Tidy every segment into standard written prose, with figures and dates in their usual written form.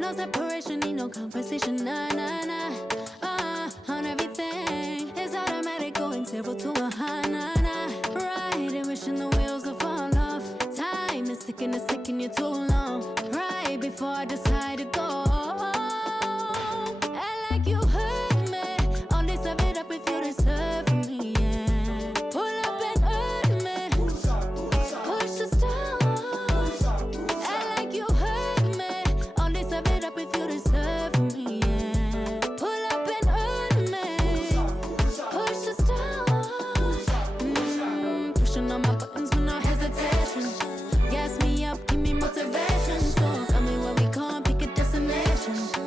No separation, need no conversation, nah, nah, nah. On everything, it's automatic, going 0 to 100, nah, nah. Right, and wishing the wheels will fall off. Time is ticking, it's taking you too long. Right before I decide to go. Act like you heard me. Only serve it up if you deserve from me, yeah. Pull up and hurt me. Push the start. Act like you heard me. Only serve it up if you deserve from me, yeah. Pull up and hurt me. Push the start. Pushing on my buttons with no hesitation. Gas me up, give me motivation. So tell me where we going, pick a destination.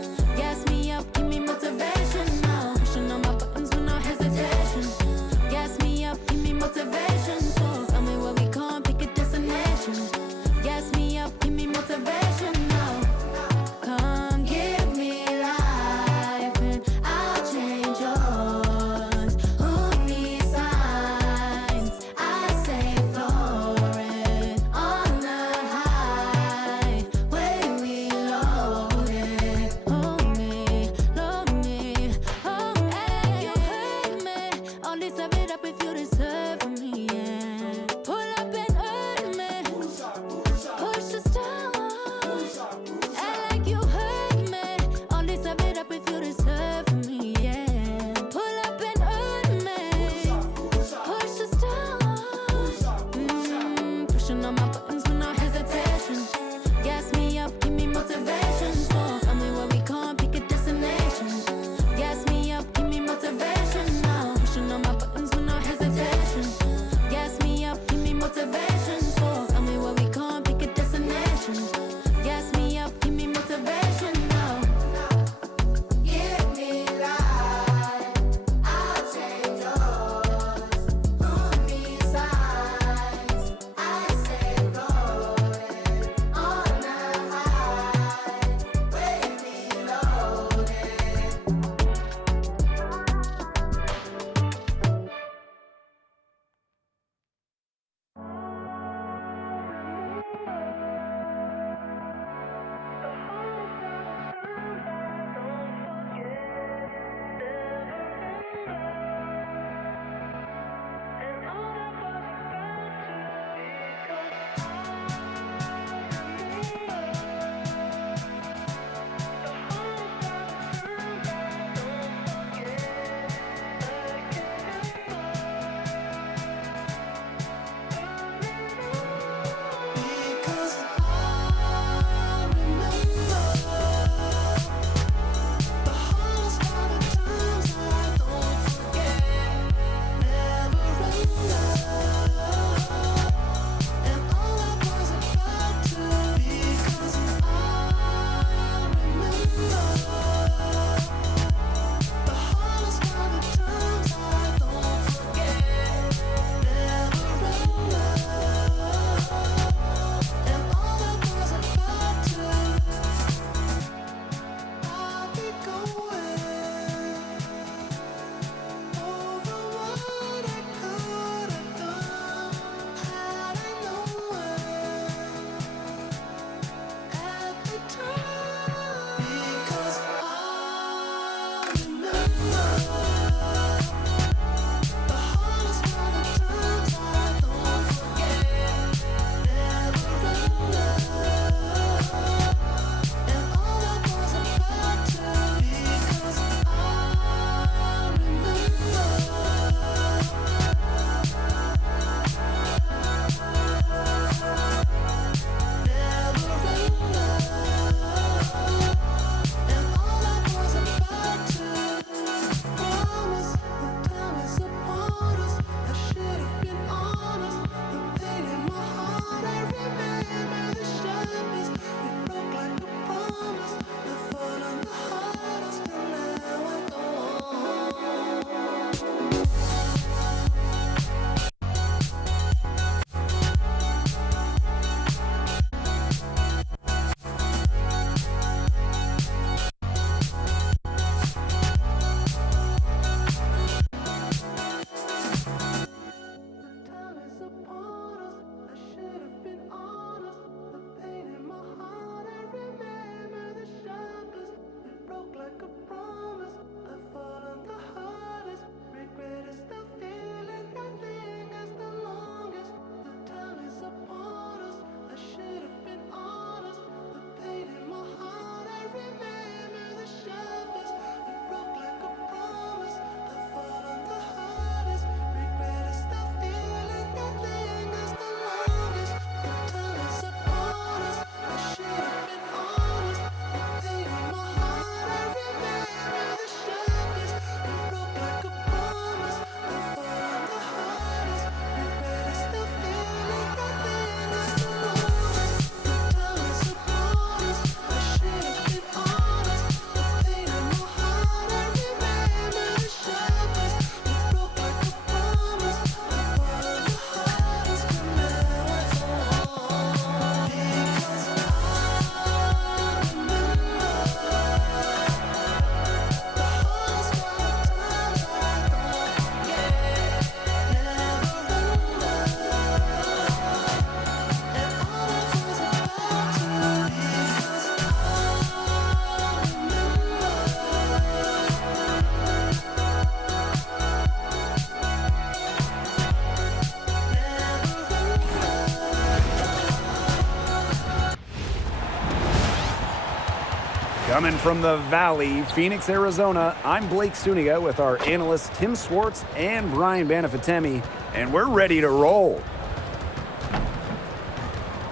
Coming from the Valley, Phoenix, Arizona, I'm Blake Suniga with our analysts Tim Swartz and Brian Banafitemi, and we're ready to roll.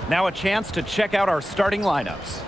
Now a chance to check out our starting lineups.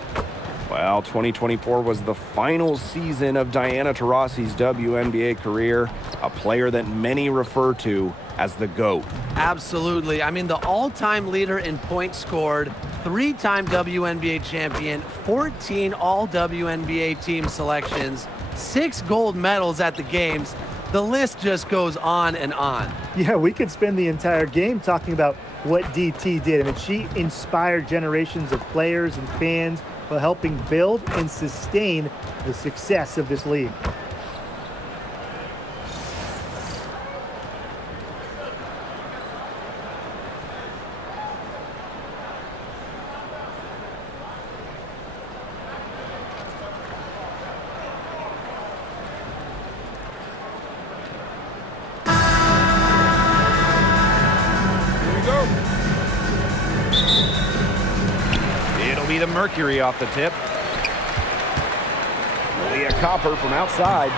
Well, 2024 was the final season of Diana Taurasi's WNBA career, a player that many refer to as the GOAT. Absolutely. I mean, the all-time leader in points scored, 3-time WNBA champion, 14 all-WNBA team selections, 6 gold medals at the games. The list just goes on and on. Yeah, we could spend the entire game talking about what DT did. I mean, she inspired generations of players and fans while helping build and sustain the success of this league. Be the Mercury off the tip. Leah Copper from outside.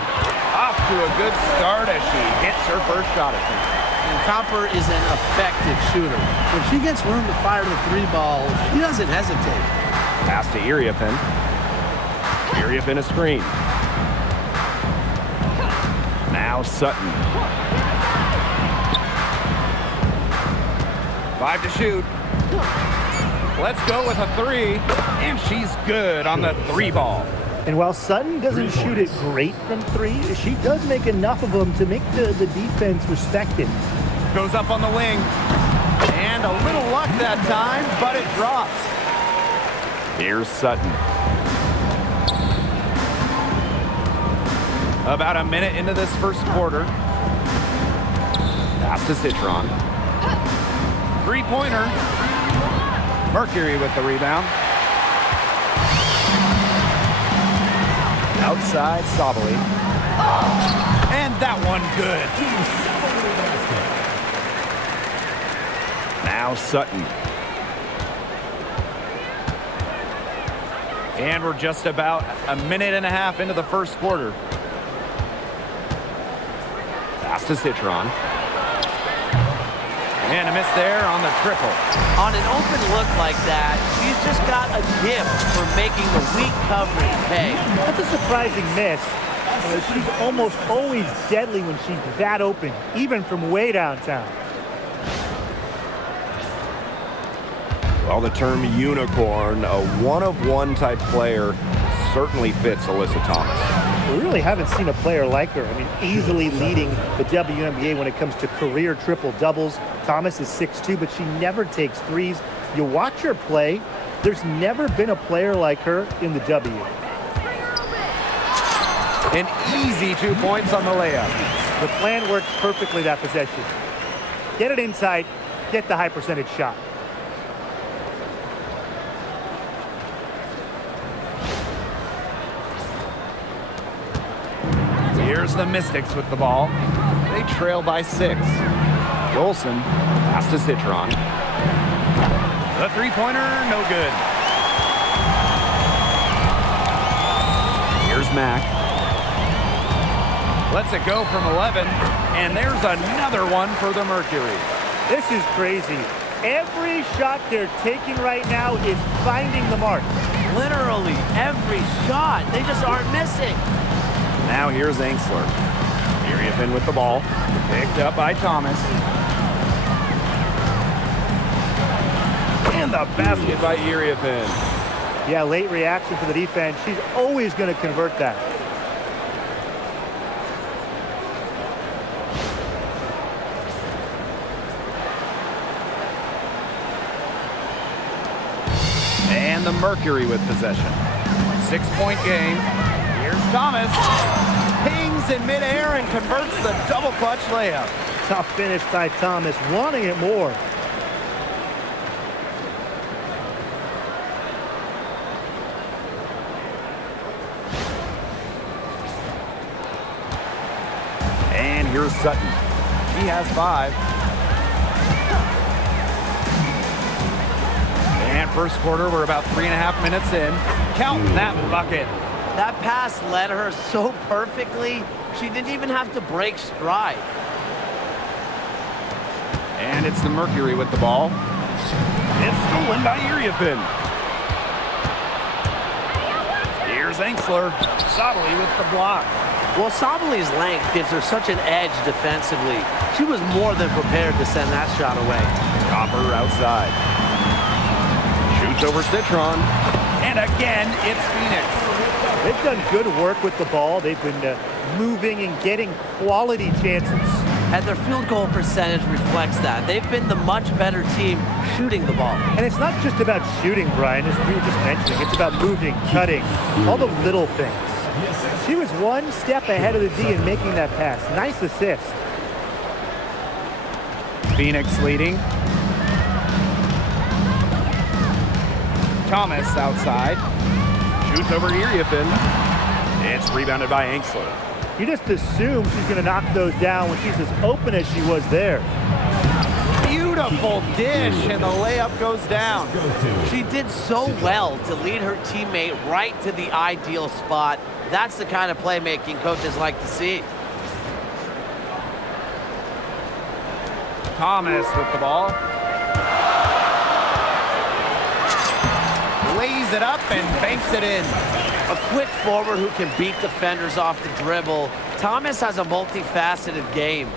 Off to a good start as she hits her first shot attempt. And Copper is an effective shooter. When she gets room to fire the 3-ball, she doesn't hesitate. Pass to Iriafen. Iriafen a screen. Now Sutton. 5 to shoot. Let's go with a 3, and she's good on the 3-ball. And while Sutton doesn't shoot it great from 3, she does make enough of them to make the defense respect it. Goes up on the wing, and a little luck that time, but it drops. Here's Sutton. About a minute into this first quarter. Pass to Citron. 3-pointer. Mercury with the rebound. Outside, Sabali. And that one good. Now Sutton. And we're just about a minute and a half into the first quarter. Pass to Citron. And a miss there on the triple. On an open look like that, she's just got a gift for making the weak coverage pay. That's a surprising miss. She's almost always deadly when she's that open, even from way downtown. Well, the term unicorn, a one-of-one type player, certainly fits Alyssa Thomas. We really haven't seen a player like her. I mean, easily leading the WNBA when it comes to career triple-doubles. Thomas is 6'2", but she never takes threes. You watch her play, there's never been a player like her in the W. An easy 2 points on the layup. The plan works perfectly that possession. Get it inside, get the high percentage shot. Here's the Mystics with the ball. They trail by 6. Olsen, pass to Citron. The 3-pointer, no good. Here's Mac. Lets it go from 11, and there's another one for the Mercury. This is crazy. Every shot they're taking right now is finding the mark. Literally every shot. They just aren't missing. Now here's Angsler. Iriafen with the ball. Picked up by Thomas. And the basket by Iriafen. Yeah, late reaction for the defense. She's always going to convert that. And the Mercury with possession. 6-point game. Here's Thomas. Pings in midair and converts the double clutch layup. Tough finish by Thomas, wanting it more. And here's Sutton. He has 5. And first quarter, we're about 3.5 minutes in. Count that bucket. That pass led her so perfectly, she didn't even have to break stride. And it's the Mercury with the ball. It's stolen by Iriafin. Here's Engsler. Sabali with the block. Well, Sabali's length gives her such an edge defensively. She was more than prepared to send that shot away. Copper outside. Shoots over Citron. And again, it's Phoenix. They've done good work with the ball. They've been moving and getting quality chances. And their field goal percentage reflects that. They've been the much better team shooting the ball. And it's not just about shooting, Brian, as we were just mentioning. It's about moving, cutting, all the little things. She was one step ahead of the D in making that pass. Nice assist. Phoenix leading. Thomas outside. Shoots over Iriafin. It's rebounded by Engsler. You just assume she's going to knock those down when she's as open as she was there. Beautiful dish, and the layup goes down. She did so well to lead her teammate right to the ideal spot. That's the kind of playmaking coaches like to see. Thomas with the ball. Lays it up and banks it in. A quick forward who can beat defenders off the dribble. Thomas has a multifaceted game.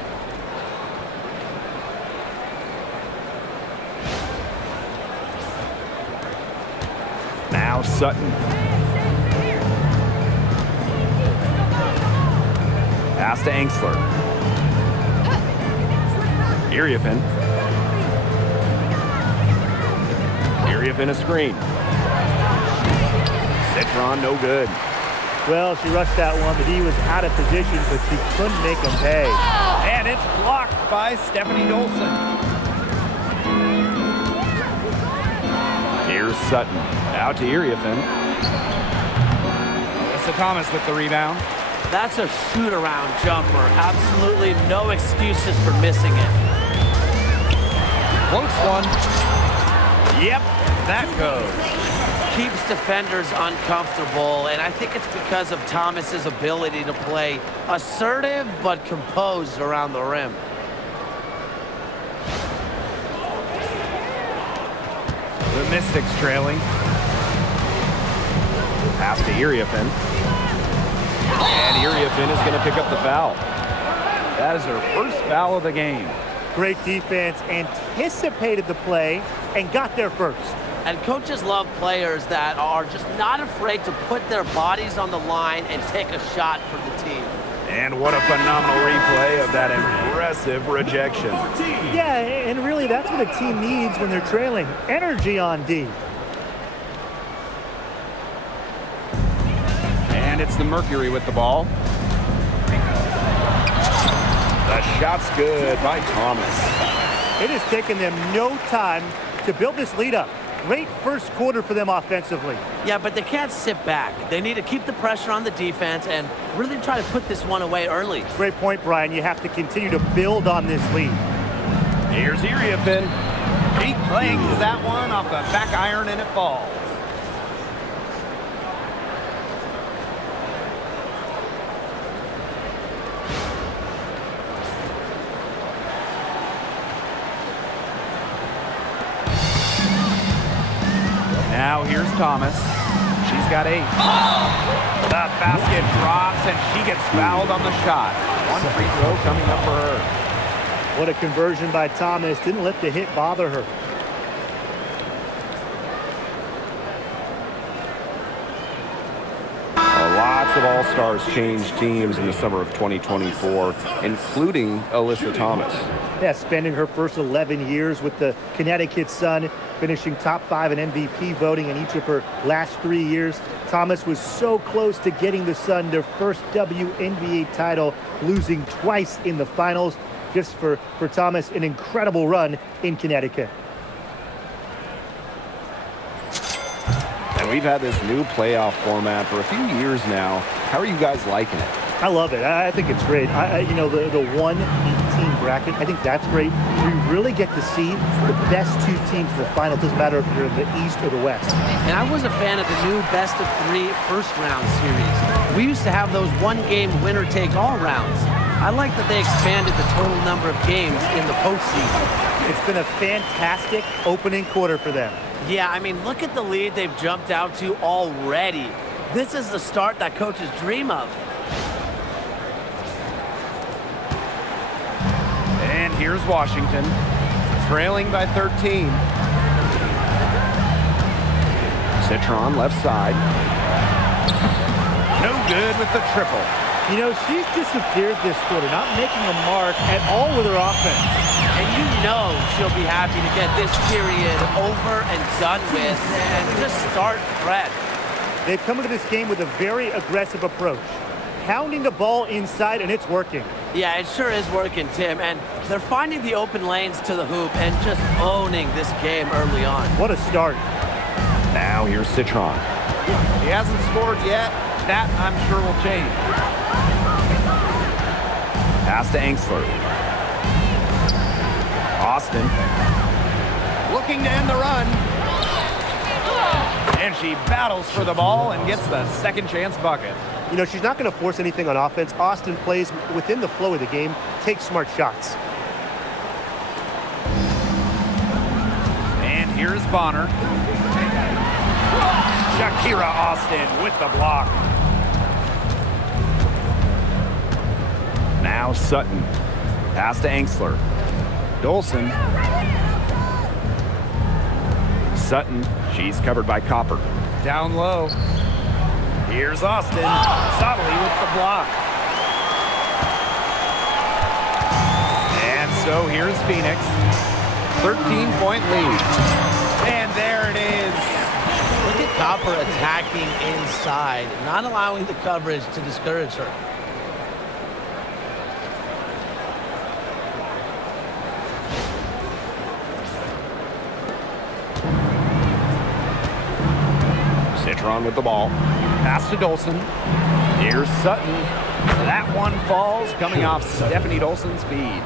Now Sutton. Pass to Engsler. Iriafin. Iriafin a screen. Citron, no good. Well, she rushed that one. The D was out of position, but she couldn't make them pay. And it's blocked by Stephanie Dolson. Here's Sutton. Out to Iriafin. Alyssa Thomas with the rebound. That's a shoot-around jumper. Absolutely no excuses for missing it. Floats one. Yep, that goes. Keeps defenders uncomfortable, and I think it's because of Thomas's ability to play assertive but composed around the rim. The Mystics trailing. Pass to Iriafin. And Iriafin is going to pick up the foul. That is her first foul of the game. Great defense, anticipated the play, and got there first. And coaches love players that are just not afraid to put their bodies on the line and take a shot for the team. And what a phenomenal replay of that impressive rejection. Yeah, and really that's what a team needs when they're trailing. Energy on D. And it's the Mercury with the ball. The shot's good by Thomas. It has taken them no time to build this lead up. Great first quarter for them offensively. Yeah, but they can't sit back. They need to keep the pressure on the defense and really try to put this one away early. Great point, Brian. You have to continue to build on this lead. Here's Iriafin. He clangs that one off the back iron and it falls. Now here's Thomas. She's got 8. The basket drops and she gets fouled on the shot. One free throw coming up for her. What a conversion by Thomas. Didn't let the hit bother her. Lots of All-Stars changed teams in the summer of 2024, including Alyssa Thomas. Yeah, spending her first 11 years with the Connecticut Sun, finishing top 5 in MVP voting in each of her last 3 years. Thomas was so close to getting the Sun their first WNBA title, losing twice in the finals. Just for Thomas, an incredible run in Connecticut. And we've had this new playoff format for a few years now. How are you guys liking it? I love it. I think it's great. You know, the one team bracket. I think that's great. We really get to see the best two teams in the final. It doesn't matter if you're in the East or the West. And I was a fan of the new best-of-3 first-round series. We used to have those one-game winner-take-all rounds. I like that they expanded the total number of games in the postseason. It's been a fantastic opening quarter for them. Yeah, I mean, look at the lead they've jumped out to already. This is the start that coaches dream of. And here's Washington, trailing by 13. Citron left side. No good with the triple. You know, she's disappeared this quarter, not making a mark at all with her offense. And you know she'll be happy to get this period over and done with and just start fresh. They've come into this game with a very aggressive approach, pounding the ball inside, and it's working. Yeah, it sure is working, Tim. And they're finding the open lanes to the hoop and just owning this game early on. What a start. Now here's Citron. He hasn't scored yet. That, I'm sure, will change. Pass to Angsler. Austin. Looking to end the run. And she battles for the ball and gets the second chance bucket. You know, she's not going to force anything on offense. Austin plays within the flow of the game, takes smart shots. And here's Bonner. Shakira Austin with the block. Now Sutton. Pass to Angsler. Dolson. Sutton. She's covered by Copper. Down low. Here's Austin. Sottily with the block. And so here's Phoenix. 13-point lead. And there it is. Look at Copper attacking inside, not allowing the coverage to discourage her. Citron with the ball. Pass to Dolson. Here's Sutton. That one falls, coming off Stephanie Dolson's feed.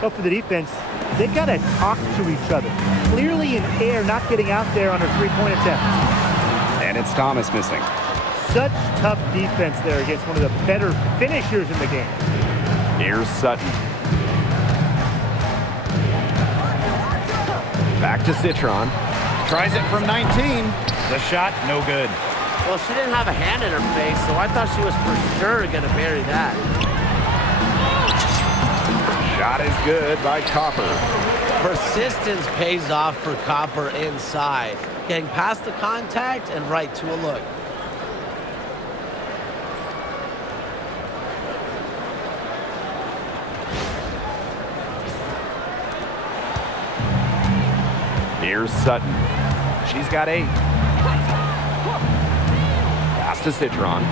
But for the defense, they got to talk to each other. Clearly in air, not getting out there on her three-point attempt. And it's Thomas missing. Such tough defense there against one of the better finishers in the game. Here's Sutton. Back to Citron. Tries it from 19. The shot, no good. Well, she didn't have a hand in her face, so I thought she was for sure going to bury that. Shot is good by Copper. Persistence pays off for Copper inside, getting past the contact and right to a look. Here's Sutton. She's got 8. Pass to Citron.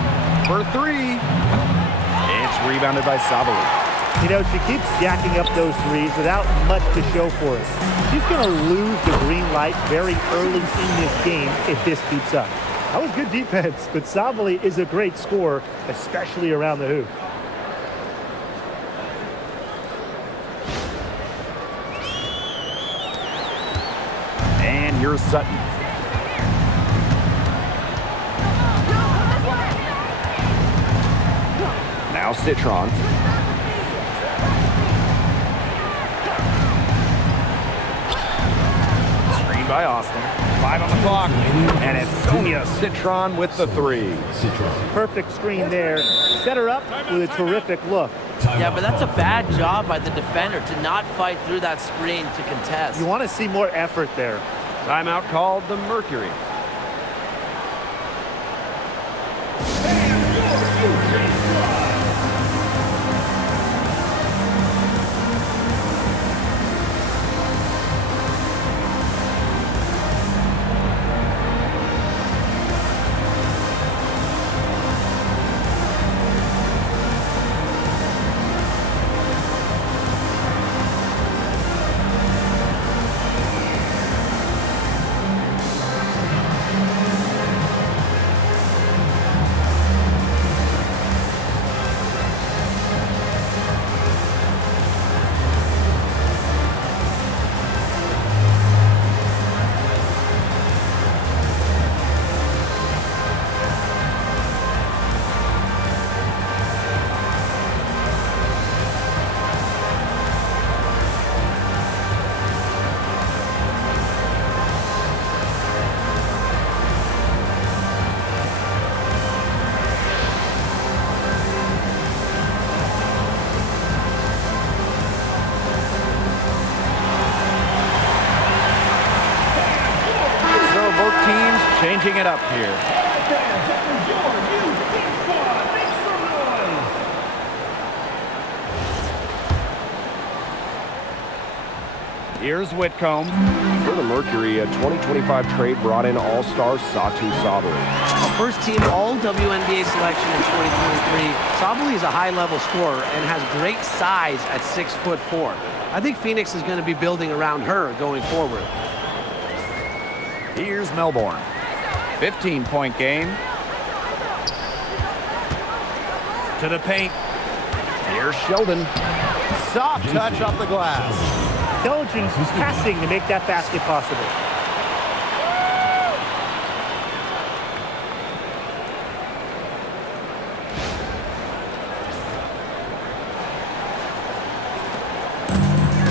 For 3. It's rebounded by Sabali. You know, she keeps jacking up those threes without much to show for it. She's going to lose the green light very early in this game if this keeps up. That was good defense, but Sabali is a great scorer, especially around the hoop. And here's Sutton. Now Citron. Screen by Austin. 5 on the clock. And it's Sonia Citron with the 3. Perfect screen there. Set her up with a terrific look. Yeah, but that's a bad job by the defender to not fight through that screen to contest. You want to see more effort there. Timeout called the Mercury. changing it up here. Here's Whitcomb. For the Mercury, a 2025 trade brought in all-star Satu Sabali. A first-team All-WNBA selection in 2023, Sabali is a high-level scorer and has great size at 6'4". I think Phoenix is going to be building around her going forward. Here's Melbourne. 15-point game. To the paint. Here's Sheldon. Soft touch off the glass. Intelligent passing to make that basket possible.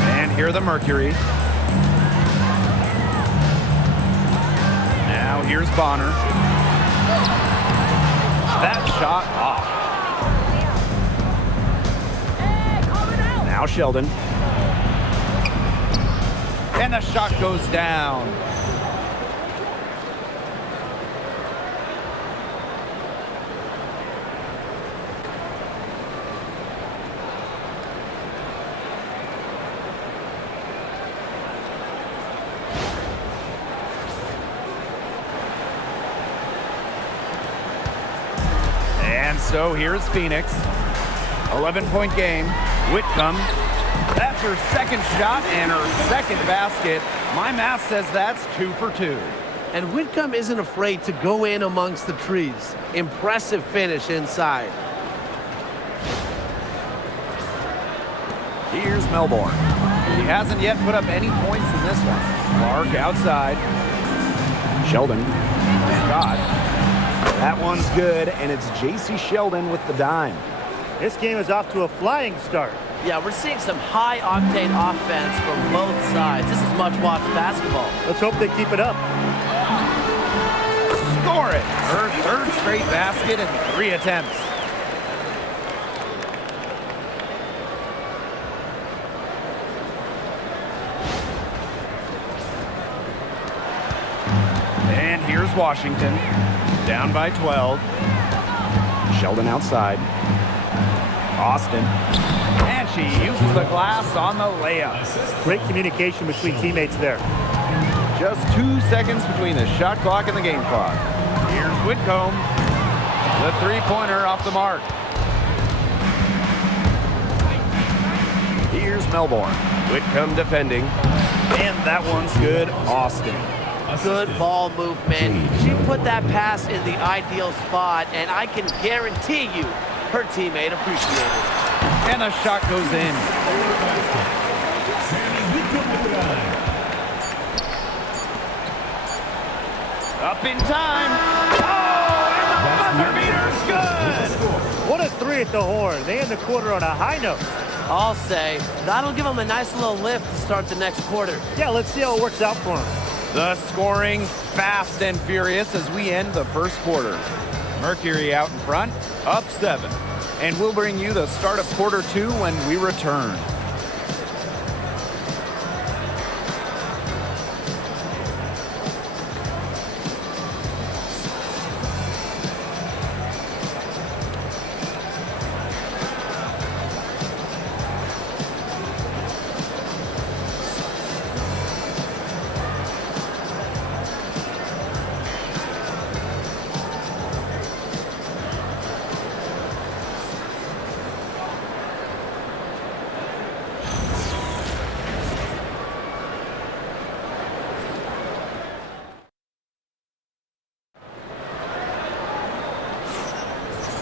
And here the Mercury. Now here's Bonner. That shot off. Now Sheldon. And the shot goes down. And so here's Phoenix. 11-point game. Whitcomb. That's her second shot and her second basket. My math says that's 2 for 2. And Whitcomb isn't afraid to go in amongst the trees. Impressive finish inside. Here's Melbourne. He hasn't yet put up any points in this one. Clark outside. Sheldon. Scott. That one's good, and it's J.C. Sheldon with the dime. This game is off to a flying start. Yeah, we're seeing some high-octane offense from both sides. This is much-watched basketball. Let's hope they keep it up. Score it! Her third straight basket in 3 attempts. And here's Washington, down by 12. Sheldon outside. Austin. And she uses the glass on the layup. Great communication between teammates there. Just 2 seconds between the shot clock and the game clock. Here's Whitcomb. The three-pointer off the mark. Here's Melbourne. Whitcomb defending. And that one's good, Austin. Good ball movement. She put that pass in the ideal spot, and I can guarantee you her teammate appreciated it. And the shot goes in. Up in time. Oh, and the buzzer beater's good. What a three at the horn. They end the quarter on a high note. I'll say that'll give them a nice little lift to start the next quarter. Yeah, let's see how it works out for them. The scoring fast and furious as we end the first quarter. Mercury out in front, up 7. And we'll bring you the start of quarter 2 when we return.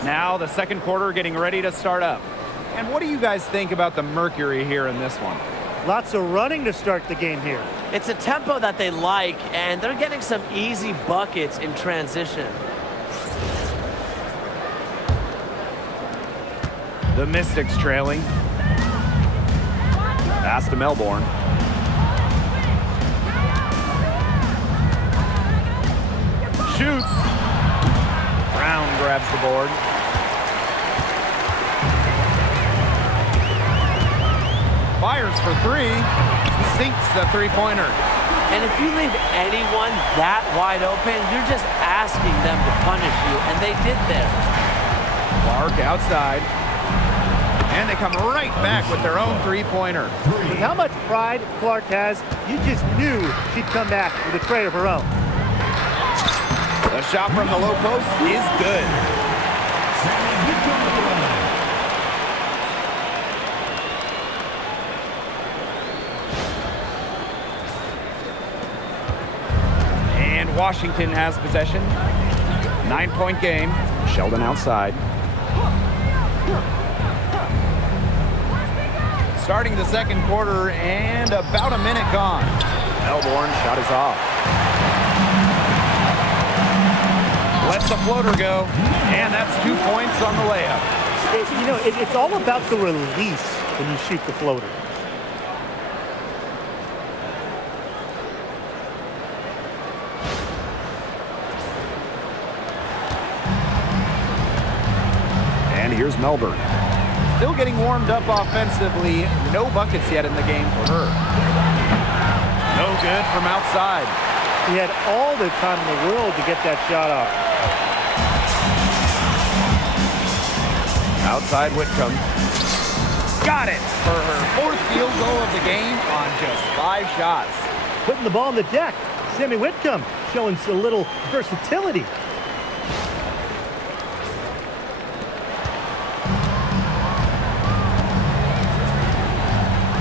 Now the second quarter getting ready to start up. And what do you guys think about the Mercury here in this one? Lots of running to start the game here. It's a tempo that they like, and they're getting some easy buckets in transition. The Mystics trailing. Pass to Melbourne. Shoots. Brown grabs the board. Fires for 3. Sinks the three-pointer. And if you leave anyone that wide open, you're just asking them to punish you, and they did there. Clark outside. And they come right back with their own three-pointer. With how much pride Clark has, you just knew she'd come back with a tray of her own. The shot from the low post is good. And Washington has possession. 9-point game. Sheldon outside. Starting the second quarter and about a minute gone. Melbourne shot is off. Lets the floater go, and that's 2 points on the layup. It's all about the release when you shoot the floater. And here's Melbourne. Still getting warmed up offensively. No buckets yet in the game for her. No good from outside. He had all the time in the world to get that shot off. Outside Whitcomb. Got it for her 4th field goal of the game on just 5 shots. Putting the ball on the deck. Sammy Whitcomb showing a little versatility.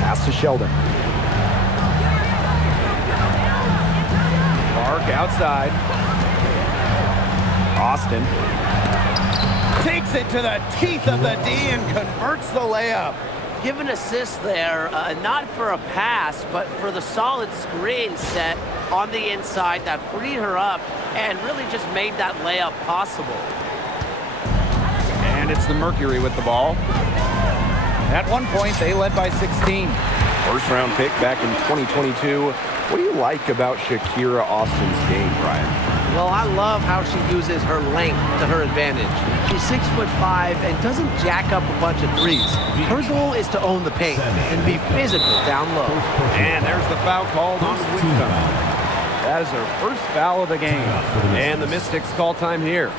Pass to Sheldon. Clark outside. Austin. Takes it to the teeth of the D and converts the layup. Give an assist there, not for a pass, but for the solid screen set on the inside that freed her up and really just made that layup possible. And it's the Mercury with the ball. At one point, they led by 16. First-round pick back in 2022. What do you like about Shakira Austin's game, Brian? Well, I love how she uses her length to her advantage. She's 6'5" and doesn't jack up a bunch of threes. Her goal is to own the paint and be physical down low. And there's the foul called on Whitcomb. That is her first foul of the game. And the Mystics call time here.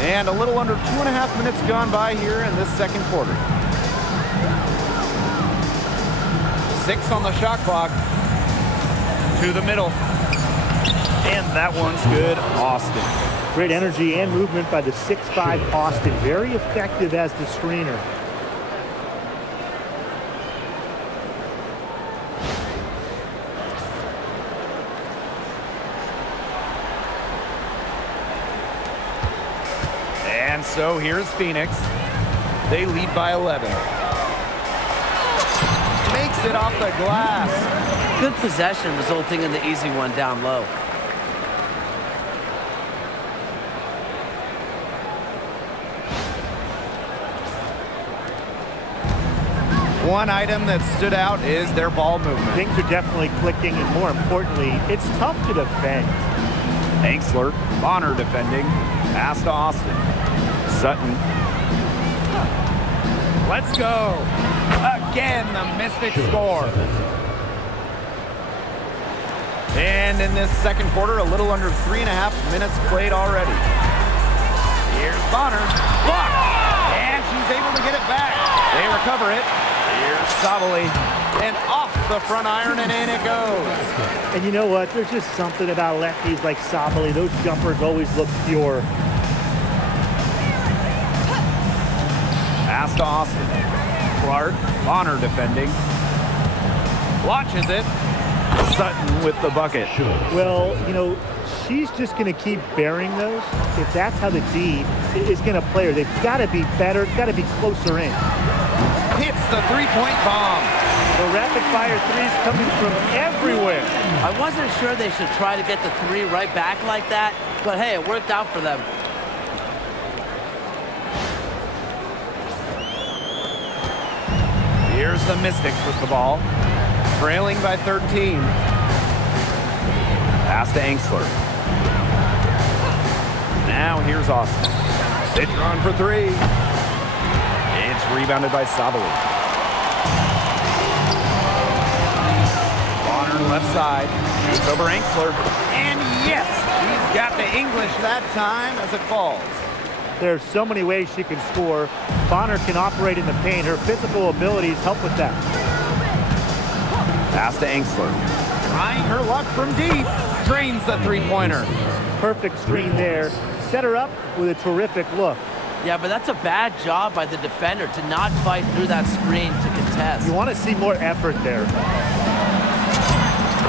And a little under 2.5 minutes gone by here in this second quarter. 6 on the shot clock. To the middle. And that one's good, Austin. Great energy and movement by the 6'5" Austin. Very effective as the screener. And so here's Phoenix. They lead by 11. Makes it off the glass. Good possession resulting in the easy one down low. One item that stood out is their ball movement. Things are definitely clicking, and more importantly, it's tough to defend. Angsler, Bonner defending. Pass to Austin. Sutton. Let's go. Again, the Mystics score. And in this second quarter, a little under 3.5 minutes played already. Here's Bonner. Blocked. And she's able to get it back. They recover it. Here's Sabali. And off the front iron, and in it goes. And you know what? There's just something about lefties like Sabali. Those jumpers always look pure. Pass to Austin. Clark. Bonner defending. Launches it. Sutton with the bucket. Well, you know, she's just going to keep bearing those. If that's how the D is going to play her, they've got to be better. It's got to be closer in. Hits the three-point bomb. The rapid-fire threes coming from everywhere. I wasn't sure they should try to get the three right back like that, but hey, it worked out for them. Here's the Mystics with the ball. Trailing by 13. Pass to Angsler. Now here's Austin. Citron for three. It's rebounded by Sabali. Bonner left side. Shoots over Angsler. And yes, he's got the English that time as it falls. There's so many ways she can score. Bonner can operate in the paint. Her physical abilities help with that. Pass to Angsler. Trying her luck from deep. Drains the three-pointer. Perfect screen there. Set her up with a terrific look. Yeah, but that's a bad job by the defender to not fight through that screen to contest. You want to see more effort there.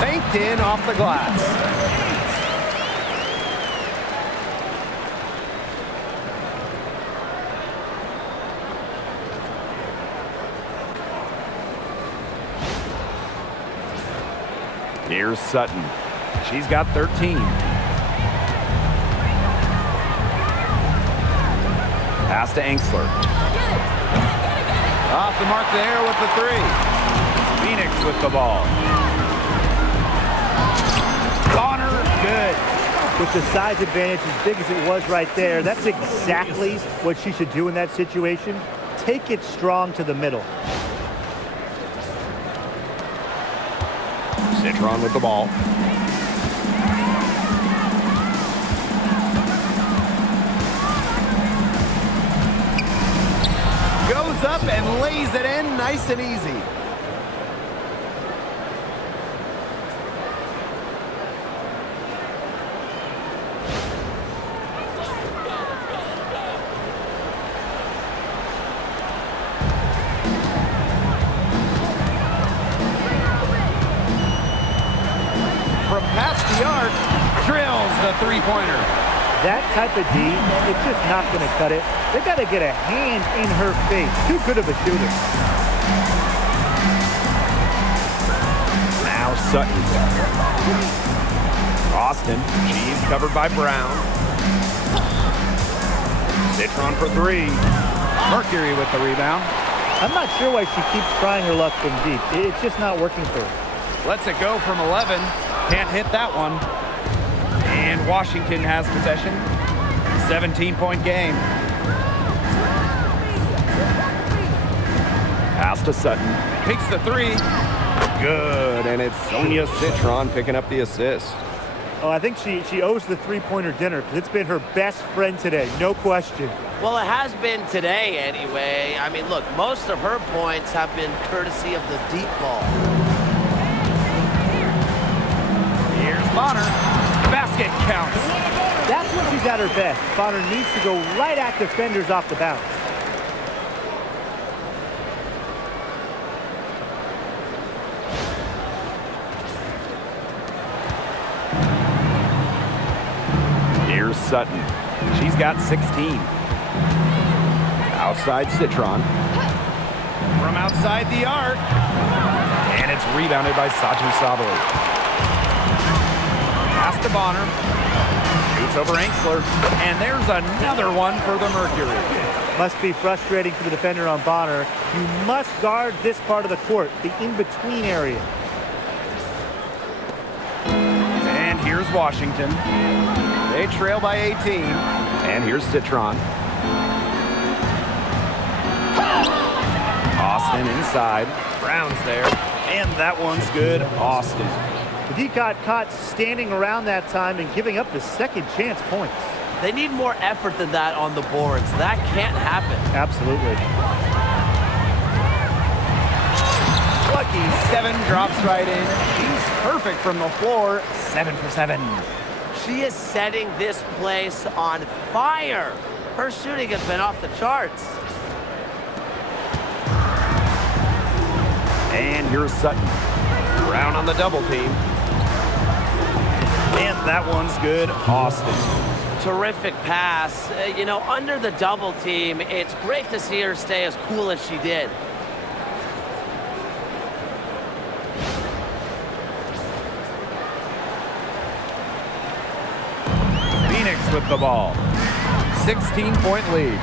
Faked in off the glass. Here's Sutton. She's got 13. Pass to Angsler. Off the mark there with the three. Phoenix with the ball. Bonner, good. With the size advantage as big as it was right there, that's exactly what she should do in that situation. Take it strong to the middle. Citron with the ball. Goes up and lays it in nice and easy. From past the arc, drills the three-pointer. That type of D, it's just not going to cut it. They got to get a hand in her face. Too good of a shooter. Now Sutton. Austin, she's covered by Brown. Citron for three. Mercury with the rebound. I'm not sure why she keeps trying her luck from deep. It's just not working for her. Lets it go from 11. Can't hit that one. And Washington has possession. 17-point game. Pass to Sutton. Takes the three. Good, and it's Sonia Citron picking up the assist. Oh, I think she owes the three-pointer dinner because it's been her best friend today, no question. Well, it has been today anyway. I mean, look, most of her points have been courtesy of the deep ball. Here's Bonner. Basket counts. That's when she's at her best. Bonner needs to go right at defenders off the bounce. Here's Sutton. She's got 16. Outside Citron. From outside the arc. And it's rebounded by Satu Sabali. Pass to Bonner. Shoots over Angsler. And there's another one for the Mercury. Must be frustrating for the defender on Bonner. You must guard this part of the court, the in-between area. And here's Washington. They trail by 18. And here's Citron. Austin inside. Brown's there. And that one's good. Austin. The D got caught standing around that time and giving up the second chance points. They need more effort than that on the boards. That can't happen. Absolutely. Lucky 7 drops right in. He's perfect from the floor. 7 for 7. She is setting this place on fire. Her shooting has been off the charts. And here's Sutton. Brown on the double team. And that one's good. Austin. Terrific pass. You know, under the double team, it's great to see her stay as cool as she did. Phoenix with the ball. 16-point lead.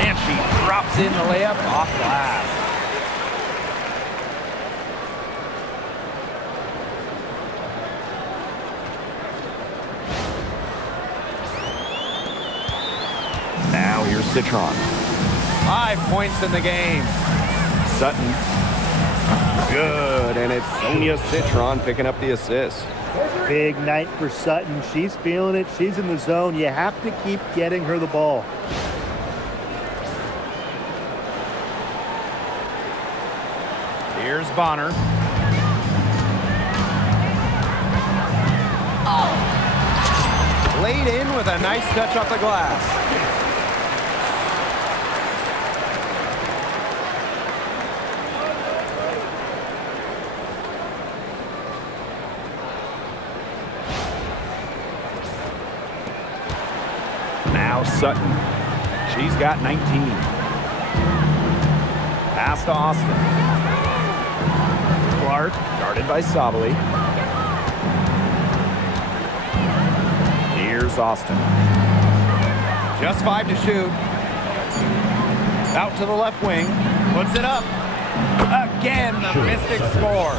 And she drops in the layup off glass. Now here's Citron. 5 points in the game. Sutton. Good, and it's Sonia Citron picking up the assist. Big night for Sutton. She's feeling it. She's in the zone. You have to keep getting her the ball. Here's Bonner. Laid in with a nice touch off the glass. Now Sutton. She's got 19. Pass to Austin. Clark, guarded by Sabali. Here's Austin. Just 5 to shoot. Out to the left wing. Puts it up. Again, the Mystics score.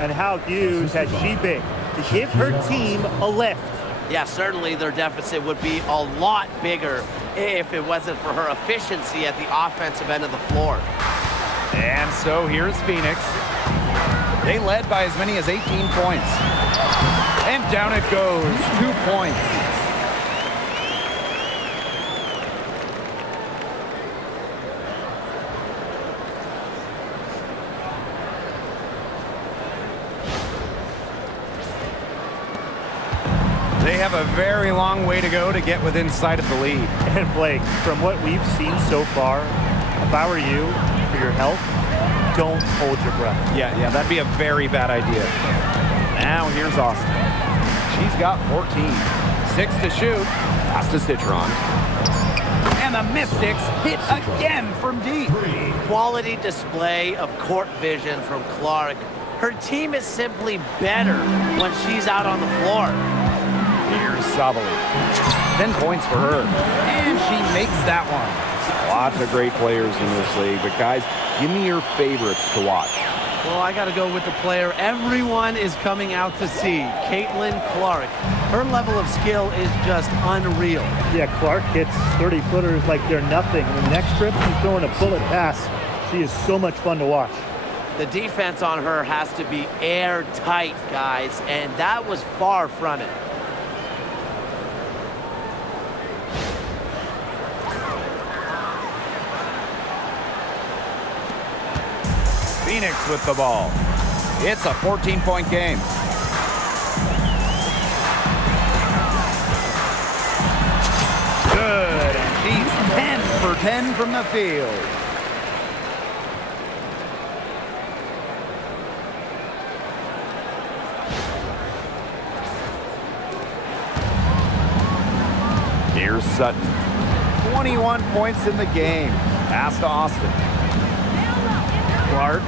And how huge has she been to give her team a lift? Yeah, certainly their deficit would be a lot bigger if it wasn't for her efficiency at the offensive end of the floor. And so here's Phoenix. They led by as many as 18 points. And down it goes. 2 points. They have a very long way to go to get within sight of the lead. And Blake, from what we've seen so far, if I were you, for your health, don't hold your breath. Yeah, that'd be a very bad idea. Now here's Austin. She's got 14. 6 to shoot. Pass to Citron. And the Mystics hit again from deep. Quality display of court vision from Clark. Her team is simply better when she's out on the floor. Here's Sabali. 10 points for her. And she makes that one. Lots of great players in this league, but guys, give me your favorites to watch. Well, I got to go with the player everyone is coming out to see, Caitlin Clark. Her level of skill is just unreal. Yeah, Clark hits 30-footers like they're nothing. The next trip, she's throwing a bullet pass. She is so much fun to watch. The defense on her has to be airtight, guys, and that was far from it. Phoenix with the ball. It's a 14-point game. Good, and she's 10 for 10 from the field. Here's Sutton. 21 points in the game. Pass to Austin. Clark.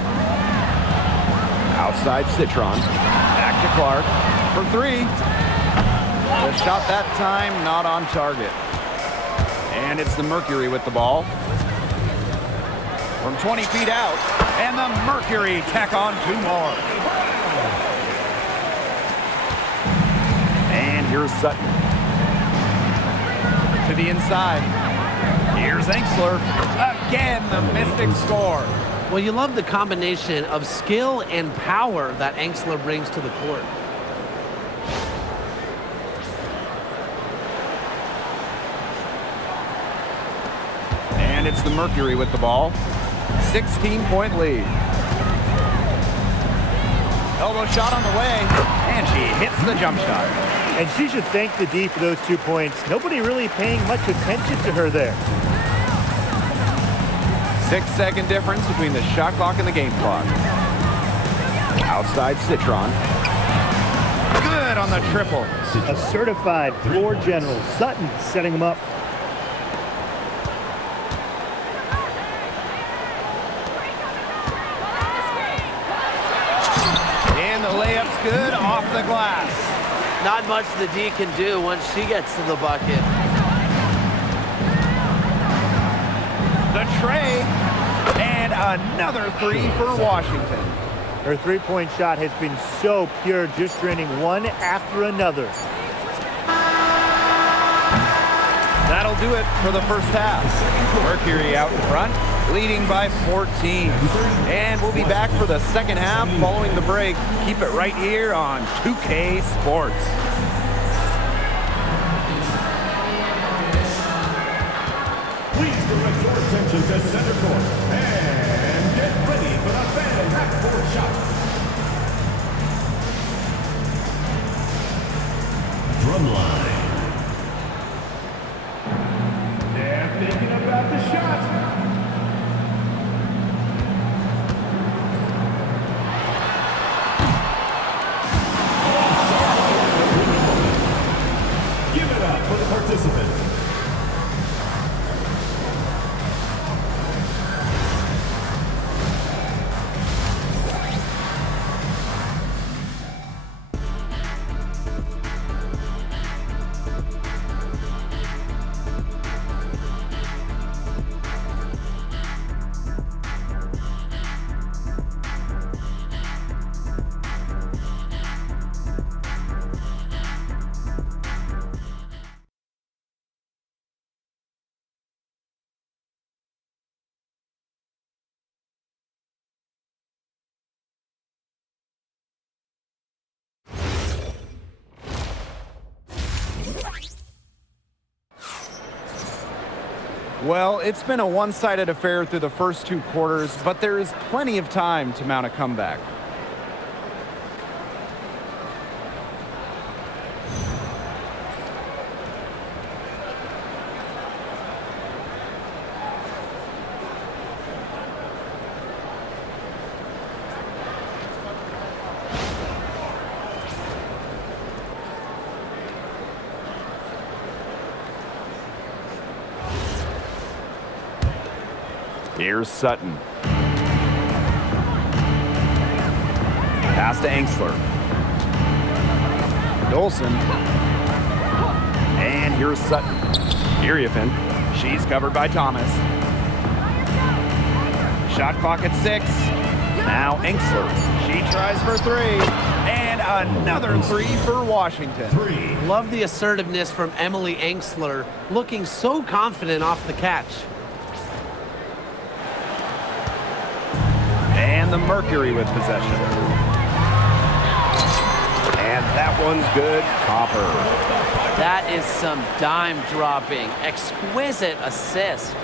Outside Citron. Back to Clark for 3. The shot that time not on target. And it's the Mercury with the ball. From 20 feet out, and the Mercury tack on 2 more. And here's Sutton. To the inside. Here's Enxler. Again, the Mystics score. Well, you love the combination of skill and power that Enxler brings to the court. And it's the Mercury with the ball. 16-point lead. Elbow shot on the way, and she hits the jump shot. And she should thank the D for those 2 points. Nobody really paying much attention to her there. 6-second difference between the shot clock and the game clock. Outside Citron. Good on the triple. A certified floor general. Sutton setting him up. And the layup's good off the glass. Not much the D can do once she gets to the bucket. The tray, and another 3 for Washington. Her three-point shot has been so pure, just draining one after another. That'll do it for the first half. Mercury out in front, leading by 14. And we'll be back for the second half following the break. Keep it right here on 2K Sports. Please direct your attention to center court and get ready for the fan backboard shot. Drumline. They're thinking about the shot. Give it up for the participants. Well, it's been a one-sided affair through the first 2 quarters, but there is plenty of time to mount a comeback. Here's Sutton. Pass to Enxler. Dolson. And here's Sutton. Iriefin. She's covered by Thomas. Shot clock at 6. Now Enxler. She tries for 3. And another 3 for Washington. Love the assertiveness from Emily Enxler, looking so confident off the catch. And the Mercury with possession. And that one's good. Copper. That is some dime dropping. Exquisite assist.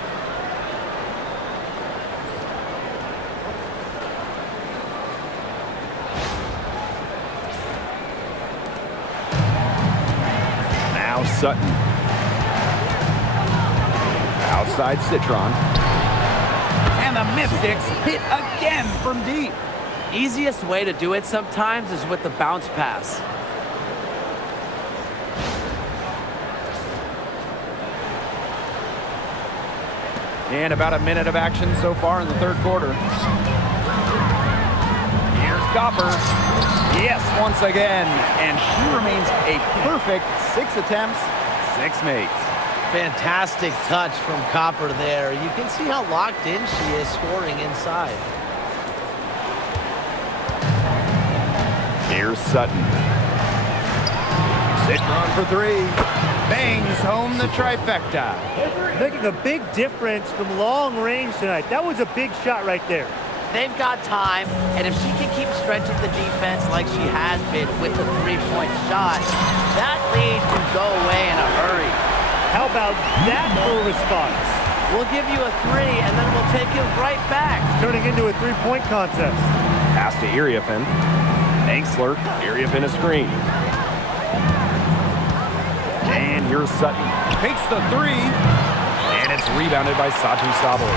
Now Sutton. Outside Citron. And the Mystics hit again from deep. Easiest way to do it sometimes is with the bounce pass. And about a minute of action so far in the third quarter. Here's Copper. Yes, once again. And she remains a perfect 6 attempts, 6 makes. Fantastic touch from Copper there. You can see how locked in she is scoring inside. Here's Sutton. Citron for three. Bangs home the trifecta. Making a big difference from long range tonight. That was a big shot right there. They've got time, and if she can keep stretching the defense like she has been with the three-point shot, that lead can go away in a hurry. How about that for a response? We'll give you a three, and then we'll take it right back. Turning into a three-point contest. Pass to Iriafen. Angsler. Iriafen a screen. And here's Sutton. Takes the three. And it's rebounded by Satu Sabali.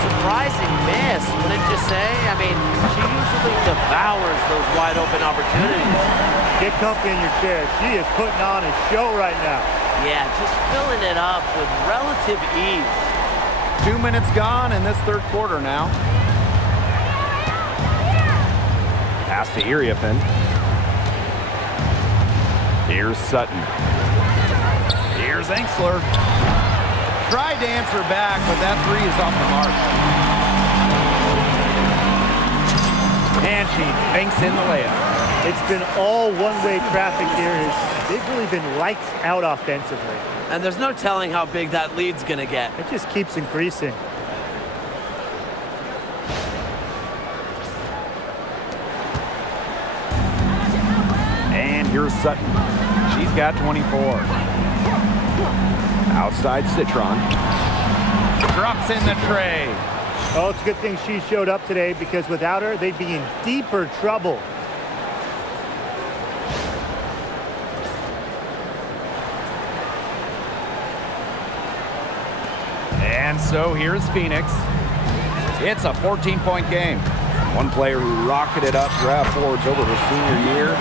Surprising miss, wouldn't you say? I mean, she usually devours those wide-open opportunities. Get comfy in your chair. She is putting on a show right now. Yeah, just filling it up with relative ease. 2 minutes gone in this third quarter now. Pass to Iriafen. Here's Sutton. Here's Angsler. Tried to answer back, but that three is off the mark. And she banks in the layup. It's been all one-way traffic here. They've really been lights out offensively. And there's no telling how big that lead's going to get. It just keeps increasing. And here's Sutton. She's got 24. Outside Citron. Drops in the tray. Oh, it's a good thing she showed up today because without her, they'd be in deeper trouble. And so here's Phoenix. It's a 14-point game. One player who rocketed up draft boards over her senior year,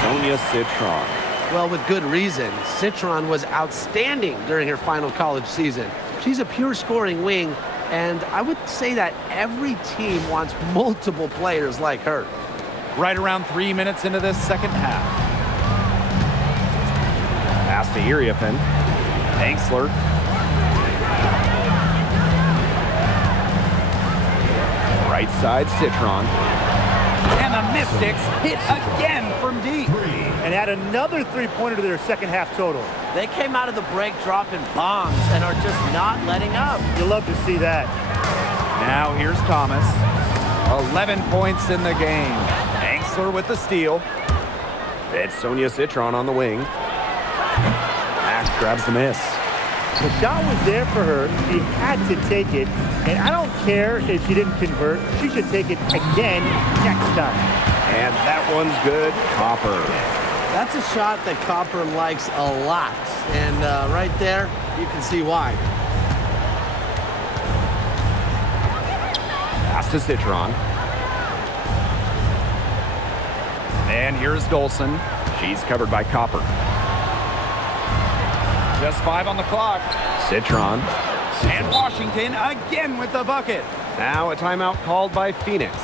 Sonia Citron. Well, with good reason. Citron was outstanding during her final college season. She's a pure scoring wing, and I would say that every team wants multiple players like her. Right around 3 minutes into this second half. Pass to Iriafen. Angsler. Right side Citron. And the Mystics hit again from deep. And add another three-pointer to their second half total. They came out of the break dropping bombs and are just not letting up. You'll love to see that. Now here's Thomas. 11 points in the game. Angsler with the steal. It's Sonia Citron on the wing. Max grabs the miss. The shot was there for her. She had to take it. And I don't care if she didn't convert. She should take it again next time. And that one's good. Copper. That's a shot that Copper likes a lot. And right there, you can see why. Pass to Citron. And here's Dolson. She's covered by Copper. Just 5 on the clock. Citron. And Washington again with the bucket. Now a timeout called by Phoenix.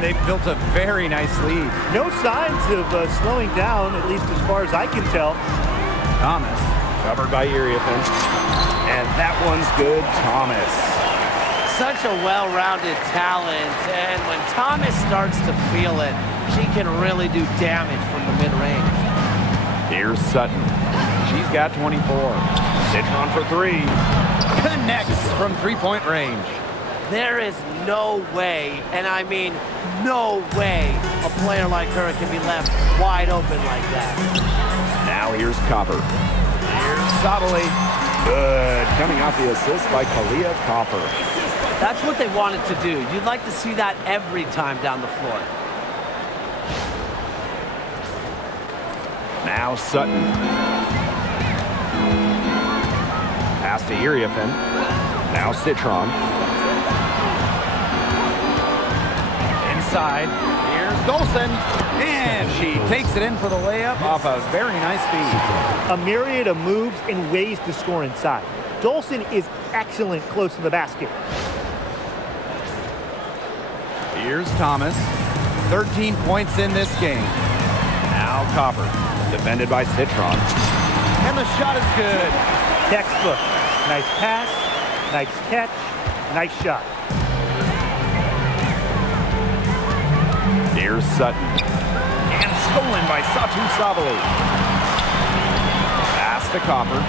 And they've built a very nice lead. No signs of slowing down, at least as far as I can tell. Thomas. Covered by Iriafen. And that one's good, Thomas. Such a well-rounded talent, and when Thomas starts to feel it, she can really do damage from the mid-range. Here's Sutton. She's got 24. Citron for three. Connects from three-point range. There is no way, and I mean no way, a player like her can be left wide open like that. Now here's Copper. Here's Sabali. Good. Coming off the assist by Kalia Copper. That's what they wanted to do. You'd like to see that every time down the floor. Now Sutton. Pass to Iriafen. Now Citron. Inside. Here's Dolson. And she takes it in for the layup off a very nice feed. A myriad of moves and ways to score inside. Dolson is excellent close to the basket. Here's Thomas. 13 points in this game. Now Copper. Defended by Citron. And the shot is good. Textbook. Nice pass, nice catch, nice shot. Here's Sutton. And stolen by Satu Sabali. Pass to Copper.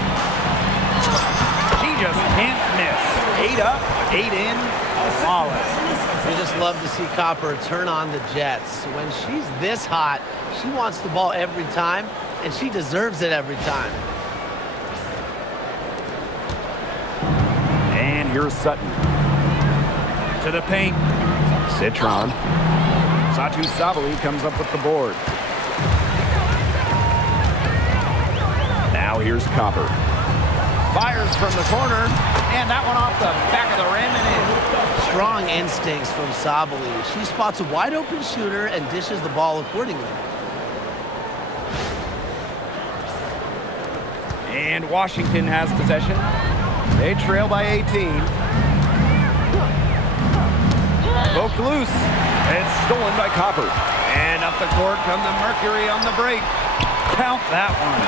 She just can't miss. 8 up, 8 in, flawless. We just love to see Copper turn on the Jets. When she's this hot, she wants the ball every time, and she deserves it every time. And here's Sutton. To the paint. Citron. Satu Sabali comes up with the board. Now here's Copper. Fires from the corner, and that one off the back of the rim and in. Strong instincts from Sabali. She spots a wide open shooter and dishes the ball accordingly. And Washington has possession. They trail by 18. Poked loose. It's stolen by Copper. And up the court come the Mercury on the break. Count that one.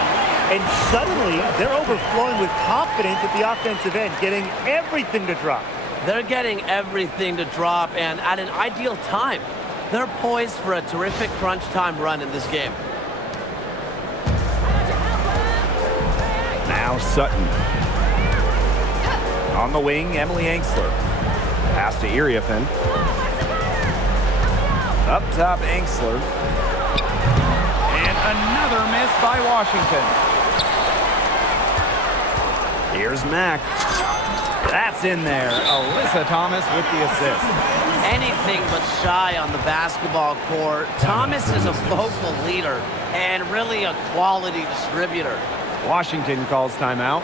And suddenly, they're overflowing with confidence at the offensive end, getting everything to drop. They're getting everything to drop, and at an ideal time. They're poised for a terrific crunch time run in this game. Now Sutton. On the wing, Emily Angsler. Pass to Iriafen. Up top, Angsler. And another miss by Washington. Here's Mack. That's in there. Alyssa Thomas with the assist. Anything but shy on the basketball court. Thomas is a vocal leader and really a quality distributor. Washington calls timeout.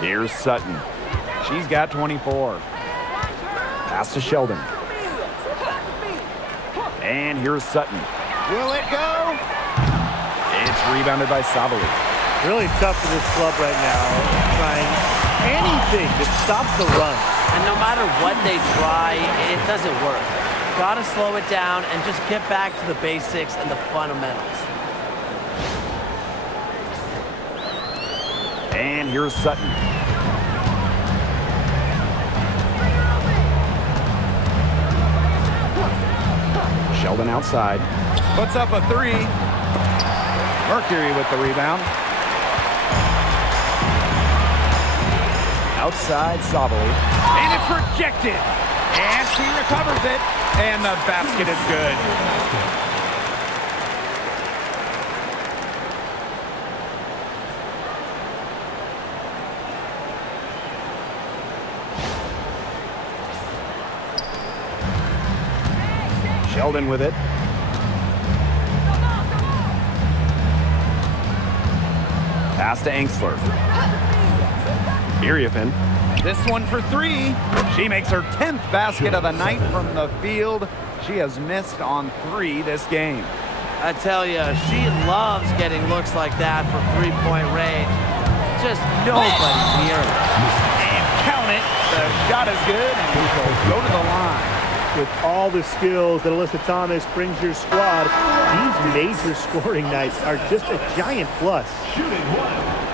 Here's Sutton. She's got 24. Pass to Sheldon. And here's Sutton. Will it go? It's rebounded by Sabali. Really tough for this club right now. Trying anything to stop the run. And no matter what they try, it doesn't work. Gotta slow it down and just get back to the basics and the fundamentals. And here's Sutton. Sheldon outside. Puts up a three. Mercury with the rebound. Outside Sabali. And it's rejected. And she recovers it. And the basket is good. Sheldon with it. Pass to Angsler. Iriafin. This one for three. She makes her 10th basket of the night from the field. She has missed on 3 this game. I tell you, she loves getting looks like that from three-point range. Just nobody near her. And count it. The shot is good, and she'll go to the line. With all the skills that Alyssa Thomas brings your squad, these major scoring nights are just a giant plus. Shooting one.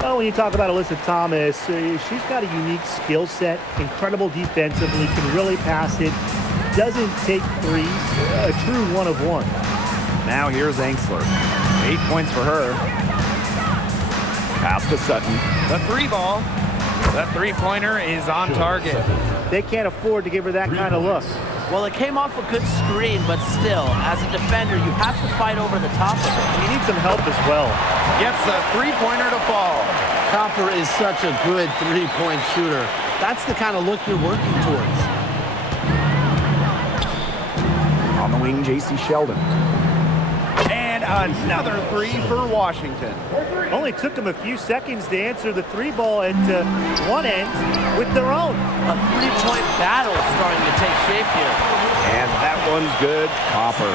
Well, when you talk about Alyssa Thomas, she's got a unique skill set, incredible defensively, can really pass it, doesn't take threes, a true one-of-one. Now here's Angsler. 8 points for her. Pass to Sutton. The three ball. The three-pointer is on target. They can't afford to give her that kind of look. Well, it came off a good screen, but still, as a defender, you have to fight over the top of it. You need some help as well. Gets a three-pointer to fall. Copper is such a good three-point shooter. That's the kind of look you're working towards. On the wing, J.C. Sheldon. And another three for Washington. Only took them a few seconds to answer the three ball at one end with their own. A three-point battle starting to take shape here. And that one's good. Copper.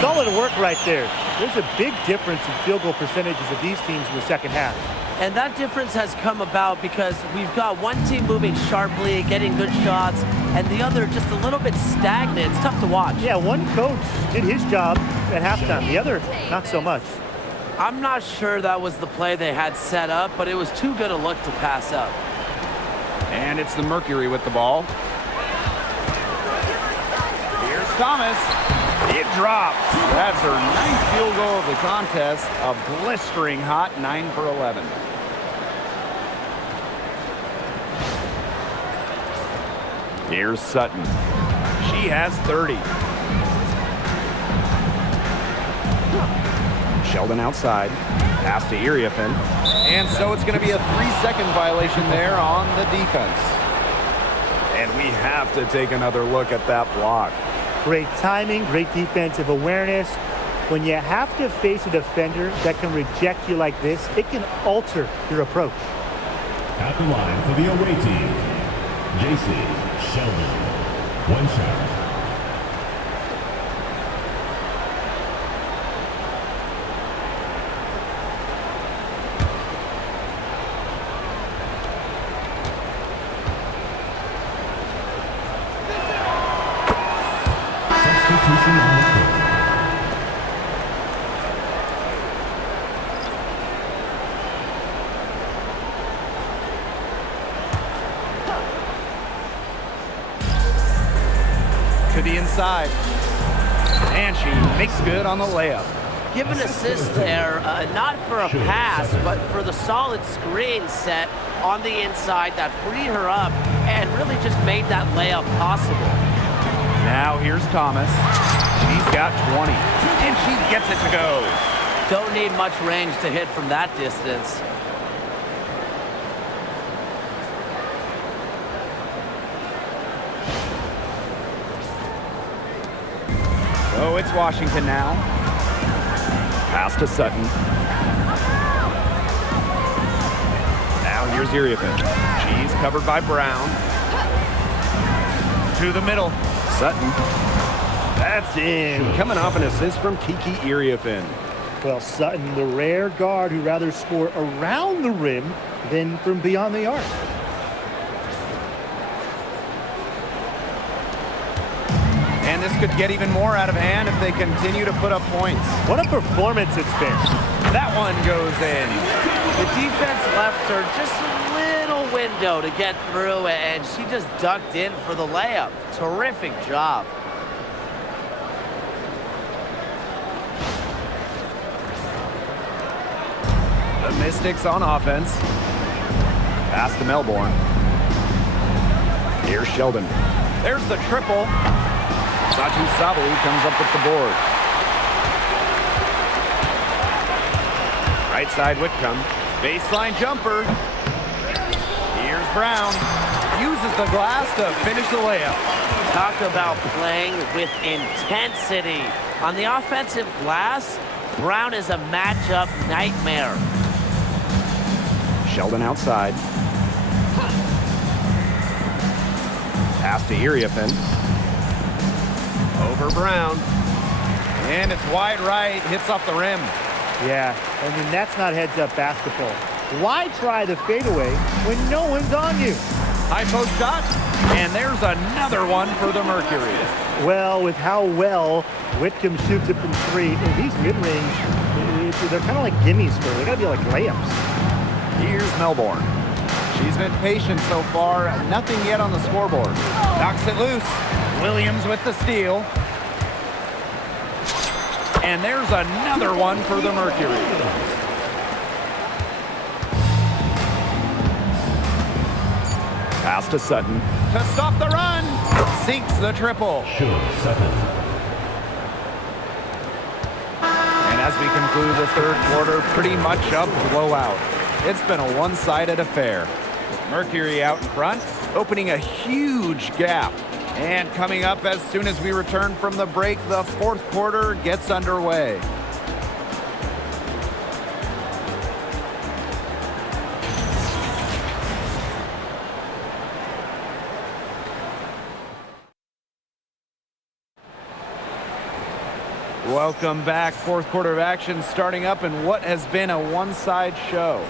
Solid work right there. There's a big difference in field goal percentages of these teams in the second half. And that difference has come about because we've got one team moving sharply, getting good shots, and the other just a little bit stagnant. It's tough to watch. Yeah, one coach did his job at halftime. The other, not so much. I'm not sure that was the play they had set up, but it was too good a look to pass up. And it's the Mercury with the ball. Here's Thomas. It drops. That's her 9th field goal of the contest. A blistering hot 9 for 11. Here's Sutton. She has 30. Sheldon outside. Pass to Iriafin. And so it's going to be a 3-second violation there on the defense. And we have to take another look at that block. Great timing, great defensive awareness. When you have to face a defender that can reject you like this, it can alter your approach. At the line for the away team, J.C. Sheldon. One shot. Substitution on the court. To the inside. And she makes good on the layup. Give an assist there, not for a pass, but for the solid screen set on the inside that freed her up and really just made that layup possible. Now here's Thomas. She's got 20. And she gets it to go. Don't need much range to hit from that distance. it's Washington now. Pass to Sutton. Now here's Iriafen. She's covered by Brown. To the middle. Sutton. That's in. Coming off an assist from Kiki Iriafen. Well, Sutton, the rare guard who rather score around the rim than from beyond the arc. And this could get even more out of hand if they continue to put up points. What a performance it's been. That one goes in. The defense left her just a little window to get through, and she just ducked in for the layup. Terrific job. The Mystics on offense. Pass to Melbourne. Here's Sheldon. There's the triple. Satu Sabali comes up with the board. Right side Whitcomb. Baseline jumper. Here's Brown. Uses the glass to finish the layup. Talk about playing with intensity. On the offensive glass, Brown is a matchup nightmare. Sheldon outside. Pass to Iriafen. Over Brown. And it's wide right. Hits off the rim. Yeah, I mean, that's not heads-up basketball. Why try the fadeaway when no one's on you? High post shot. And there's another one for the Mercury. Well, with how well Whitcomb shoots it from three, these mid-range, they're kind of like gimmies for her. They got to be like layups. Here's Melbourne. She's been patient so far. Nothing yet on the scoreboard. Knocks it loose. Williams with the steal. And there's another one for the Mercury. Pass to Sutton. To stop the run. Sinks the triple. And as we conclude the third quarter, pretty much a blowout. It's been a one-sided affair. Mercury out in front, opening a huge gap. And coming up as soon as we return from the break, the fourth quarter gets underway. Welcome back. Fourth quarter of action starting up in what has been a one-side show.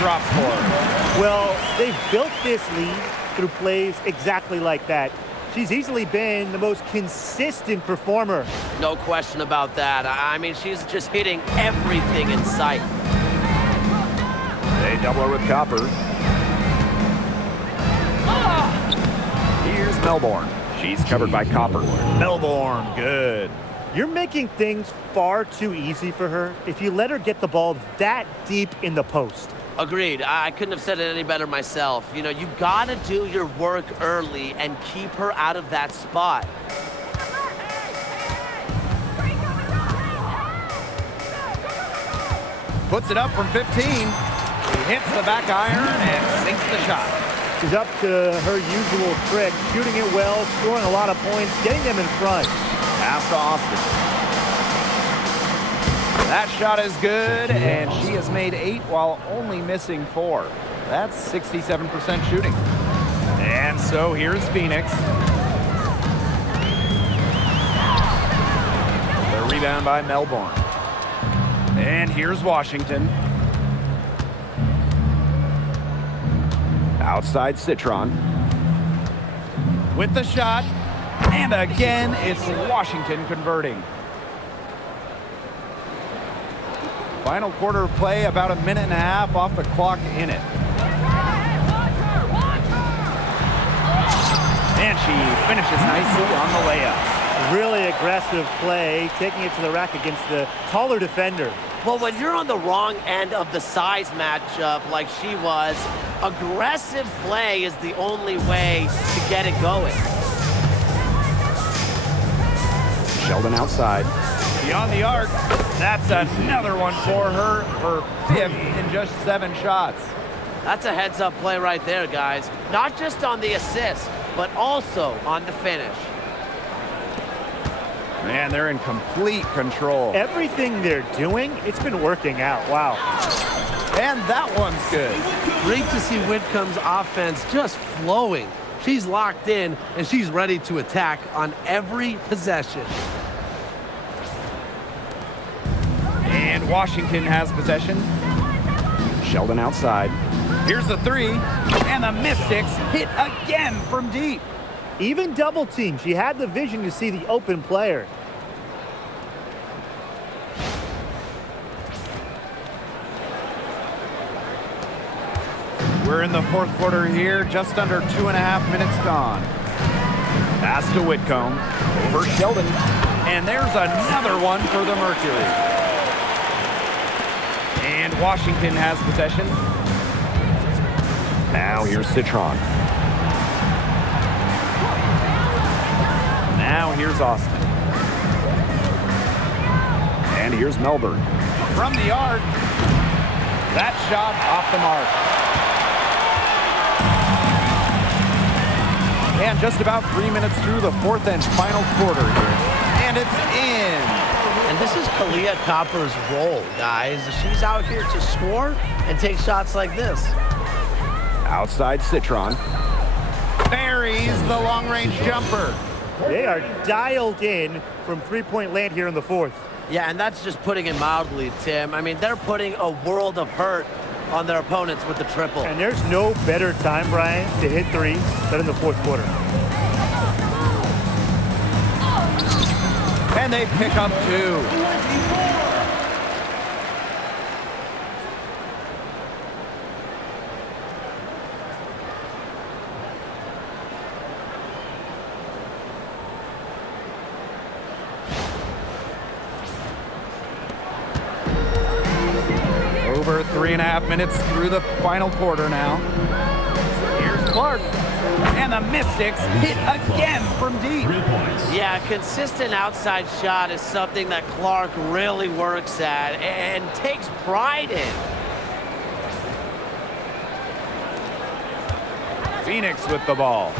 Drops for her. Well, they've built this lead through plays exactly like that. She's easily been the most consistent performer. No question about that. I mean, she's just hitting everything in sight. They double her with Copper. Here's Melbourne. She's covered by Copper. Melbourne, good. You're making things far too easy for her if you let her get the ball that deep in the post. Agreed. I couldn't have said it any better myself. You know, you gotta do your work early and keep her out of that spot. Puts it up from 15. He hits the back iron and sinks the shot. She's up to her usual trick, shooting it well, scoring a lot of points, getting them in front. Pass to Austin. That shot is good, and she has made 8 while only missing 4. That's 67% shooting. And so here's Phoenix. The rebound by Melbourne. And here's Washington. Outside Citron. With the shot. And again, it's Washington converting. Final quarter of play, about a minute and a half off the clock in it. And she finishes nicely on the layup. Really aggressive play, taking it to the rack against the taller defender. Well, when you're on the wrong end of the size matchup like she was, aggressive play is the only way to get it going. Sheldon outside. Beyond the arc. That's another one for her. Her 5th in just 7 shots. That's a heads-up play right there, guys. Not just on the assist, but also on the finish. Man, they're in complete control. Everything they're doing, it's been working out. Wow. And that one's good. Great to see Whitcomb's offense just flowing. She's locked in, and she's ready to attack on every possession. And Washington has possession. Sheldon outside. Here's the 3, and the Mystics hit again from deep. Even double team, she had the vision to see the open player. We're in the 4th quarter here, just under 2.5 minutes gone. Pass to Whitcomb, over Sheldon, and there's another one for the Mercury. And Washington has possession. Now here's Citron. Now here's Austin. And here's Melbourne. From the arc, that shot off the mark. And just about 3 minutes through the 4th and final quarter here. And it's in. And this is Kalia Copper's role, guys. She's out here to score and take shots like this. Outside Citron. Buries the long-range jumper. They are dialed in from three-point land here in the 4th. Yeah, and that's just putting it mildly, Tim. I mean, they're putting a world of hurt on their opponents with the triple. And there's no better time, Brian, to hit threes than in the 4th quarter. And they pick up 2. Over 3.5 minutes through the final quarter now. Here's Clark. And the Mystics hit again from deep. 3 points. Yeah, consistent outside shot is something that Clark really works at and takes pride in. Phoenix with the ball.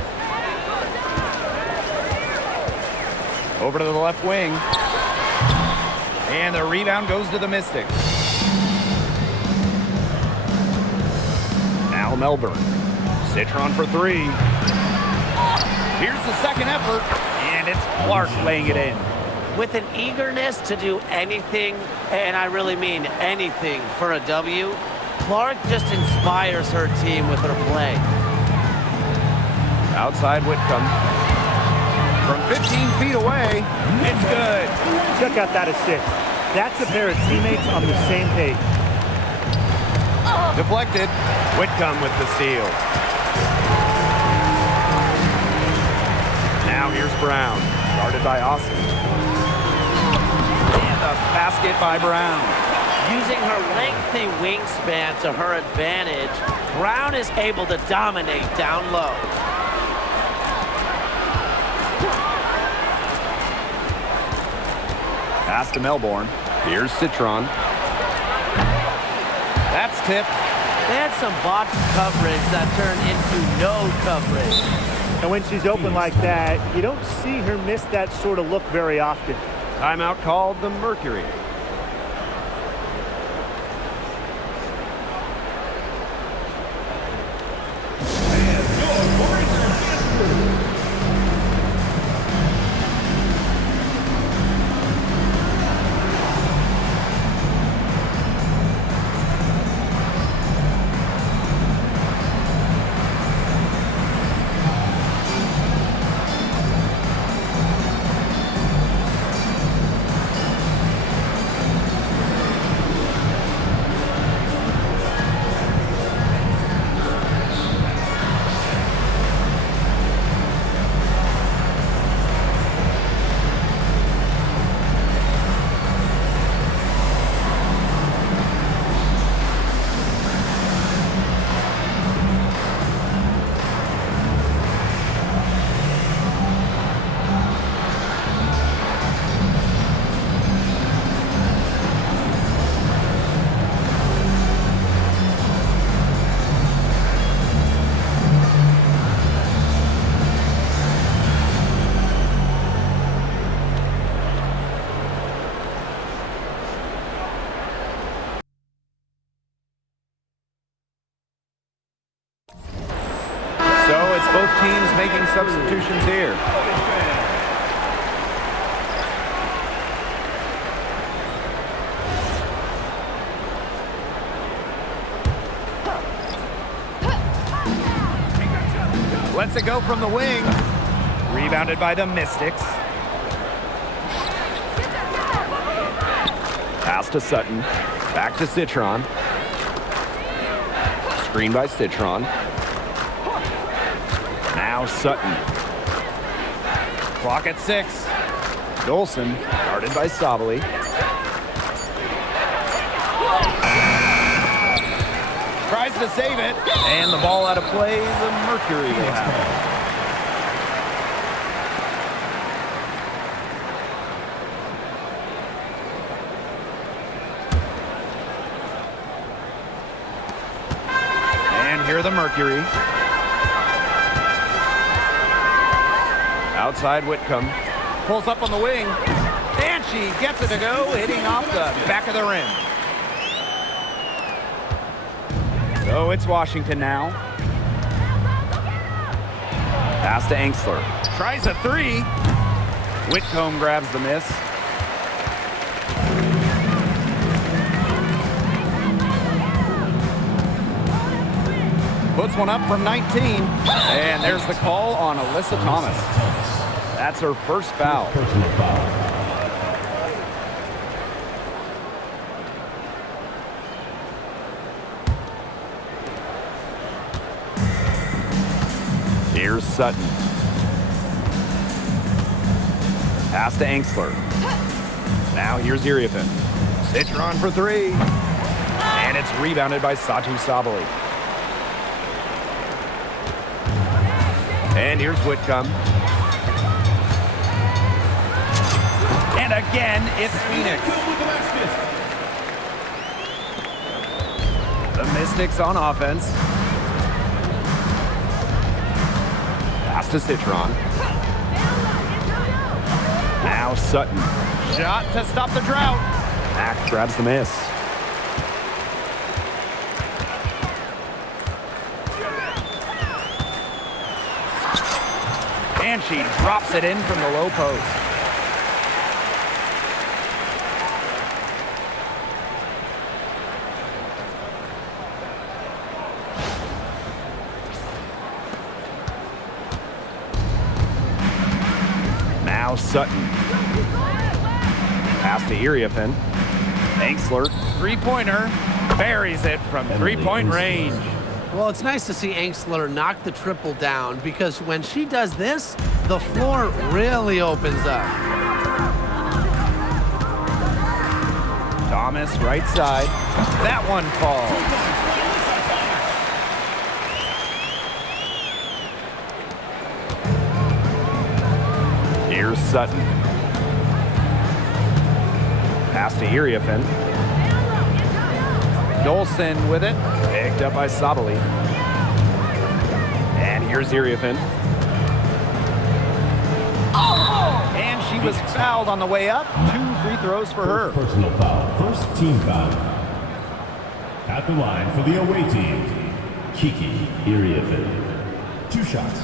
Over to the left wing. And the rebound goes to the Mystics. Now Melbourne. Citron for 3. Here's the second effort, and it's Clark laying it in. With an eagerness to do anything, and I really mean anything, for a W, Clark just inspires her team with her play. Outside Whitcomb. From 15 feet away, it's good. Check out that assist. That's a pair of teammates on the same page. Deflected. Whitcomb with the steal. Now here's Brown, guarded by Austin. And the basket by Brown. Using her lengthy wingspan to her advantage, Brown is able to dominate down low. pass to Melbourne. Here's Citron. That's tipped. They had some botched coverage that turned into no coverage. And when she's open like that, you don't see her miss that sort of look very often. Timeout called the Mercury. Both teams making substitutions here. Lets it go from the wing. Rebounded by the Mystics. Pass to Sutton. Back to Citron. Screen by Citron. Now Sutton. Clock at 6. Dolson, guarded by Sabali. Tries to save it, and the ball out of play. The Mercury will have it. And here the Mercury. Outside Whitcomb. Pulls up on the wing. And she gets it to go, hitting off the back of the rim. So it's Washington now. Pass to Angsler. Tries a 3. Whitcomb grabs the miss. Puts one up from 19. And there's the call on Alyssa Thomas. That's her first foul. Personal foul. Here's Sutton. Pass to Angsler. Now here's Iriafen. Citron for 3. And it's rebounded by Satu Sabali. And here's Whitcomb. And again, it's Phoenix. The Mystics on offense. Pass to Citron. Now Sutton. Shot to stop the drought. Mack grabs the miss. And she drops it in from the low post. Now Sutton. Pass to Iriafen. Angsler, three-pointer, buries it from three-point range. Well, it's nice to see Angsler knock the triple down because when she does this, the floor really opens up. Thomas, right side. That one falls. Here's Sutton. Pass to Iriafen. Dolson with it. Picked up by Sabali. And here's Iriafen. And she was fouled on the way up. 2 free throws for her. Personal foul. First team foul. At the line for the away team, Kiki Iriafen. 2 shots.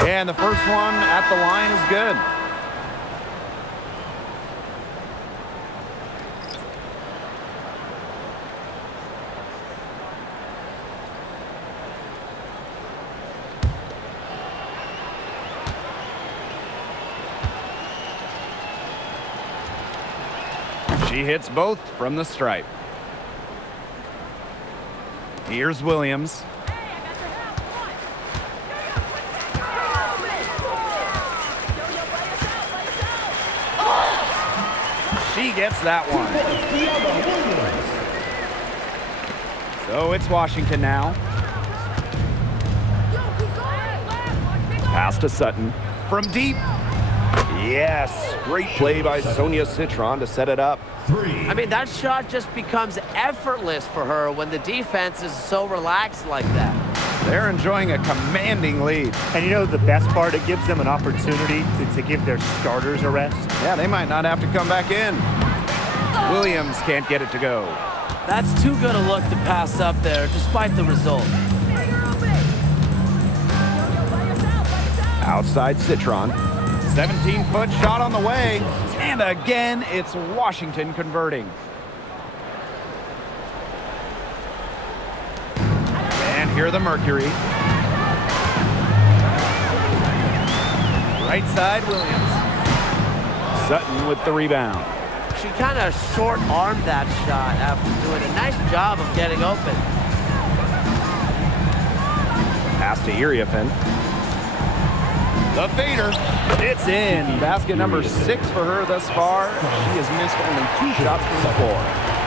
And the first one at the line is good. She hits both from the stripe. Here's Williams. She gets that one. So it's Washington now. Pass to Sutton. From deep. Yes, great play by Sonia Citron to set it up. I mean, that shot just becomes effortless for her when the defense is so relaxed like that. They're enjoying a commanding lead. And you know the best part? It gives them an opportunity to give their starters a rest. Yeah, they might not have to come back in. Williams can't get it to go. That's too good a look to pass up there, despite the result. Outside Citron. 17-foot shot on the way. And again, it's Washington converting. And here the Mercury. Right side, Williams. Sutton with the rebound. She kind of short-armed that shot after doing a nice job of getting open. Pass to Iriafen. The fader. It's in. Basket number 6 for her thus far. She has missed only 2 shots from the floor.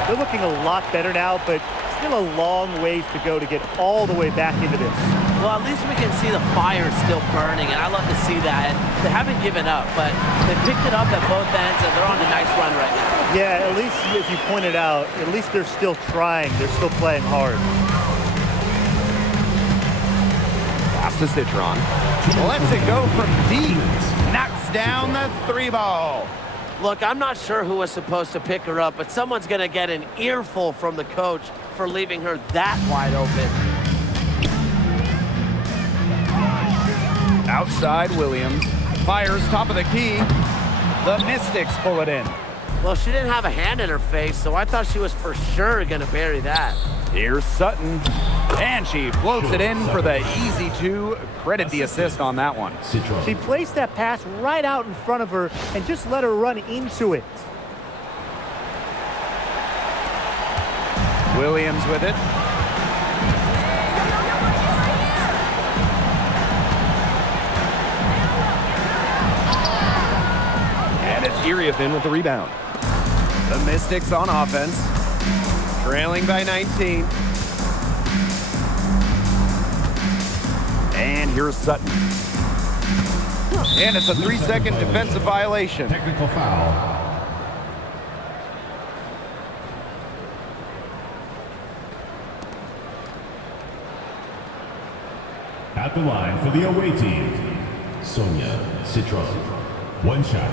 They're looking a lot better now, but still a long ways to go to get all the way back into this. Well, at least we can see the fire is still burning, and I love to see that. And they haven't given up, but they picked it up at both ends, and they're on a nice run right now. Yeah, at least, as you pointed out, at least they're still trying. They're still playing hard. Pass to Citron. Lets it go from deep. Knocks down the 3-ball. Look, I'm not sure who was supposed to pick her up, but someone's going to get an earful from the coach for leaving her that wide open. Outside Williams. Fires top of the key. The Mystics pull it in. Well, she didn't have a hand in her face, so I thought she was for sure going to bury that. Here's Sutton. And she floats it in for the easy 2. Credit the assist on that one. She placed that pass right out in front of her and just let her run into it. Williams with it. And it's Iriafen with the rebound. The Mystics on offense. Trailing by 19. And here's Sutton. And it's a 3-second defensive violation. Technical foul. At the line for the away team, Sonia Citron. 1 shot.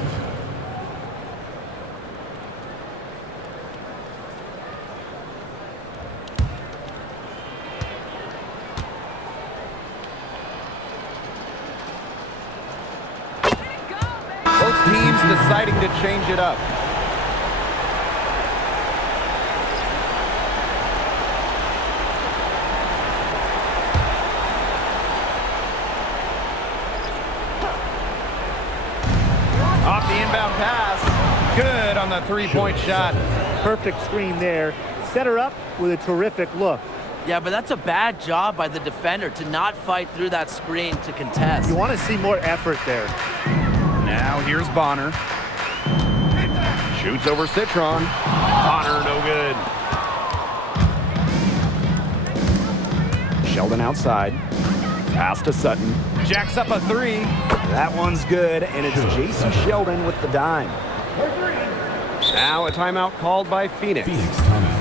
Both teams deciding to change it up. Off the inbound pass. Good on the 3-point shot. Perfect screen there. Set her up with a terrific look. Yeah, but that's a bad job by the defender to not fight through that screen to contest. You want to see more effort there. Now here's Bonner. Shoots over Citron. Bonner, no good. Sheldon outside. Pass to Sutton. Jacks up a 3. That one's good, and it's J.C. Sheldon with the dime. Now a timeout called by Phoenix. Phoenix timeout.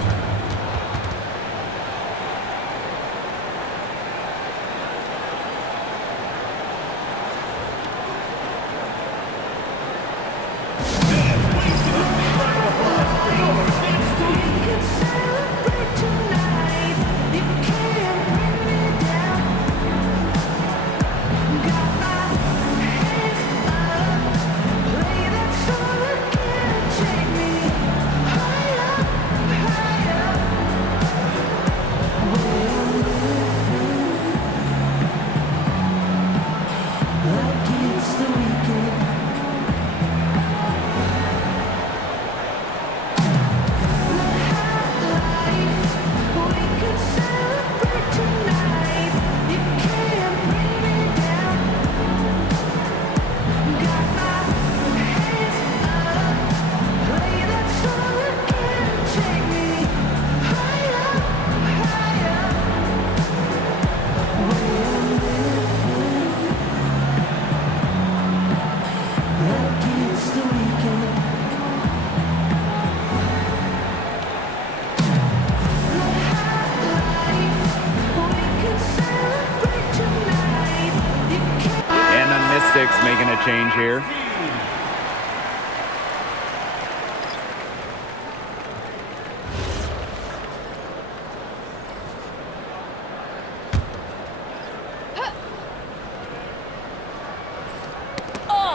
Mystics making a change here.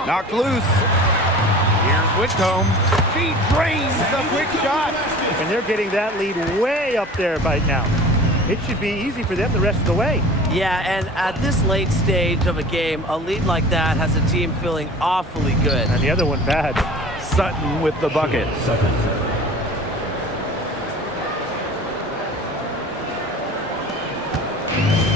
Knocked loose. Here's Whitcomb. She drains the quick shot. And they're getting that lead way up there right now. It should be easy for them the rest of the way. Yeah, and at this late stage of a game, a lead like that has a team feeling awfully good. And the other one bad. Sutton with the bucket. Sutton.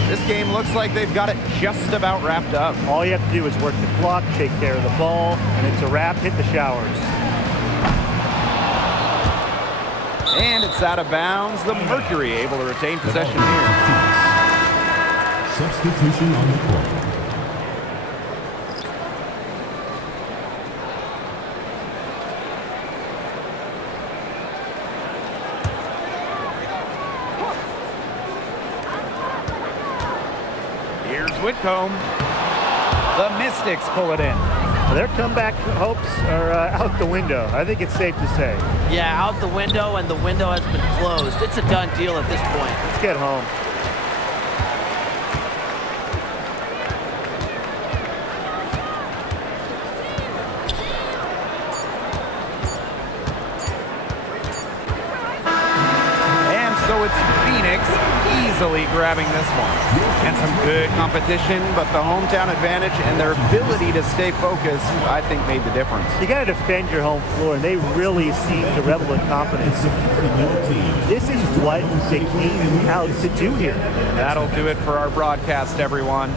This game looks like they've got it just about wrapped up. All you have to do is work the clock, take care of the ball, and it's a wrap. Hit the showers. And it's out of bounds. The Mercury able to retain possession here. Substitution on the court. Here's Whitcomb. The Mystics pull it in. Their comeback hopes are out the window. I think it's safe to say. Yeah, out the window, and the window has been closed. It's a done deal at this point. Let's get home. And so it's Phoenix easily grabbing this one. And some good competition, but the hometown advantage and their ability to stay focused, I think, made the difference. You got to defend your home floor, and they really seem to revel in confidence. This is what they came out to do here. That'll do it for our broadcast, everyone.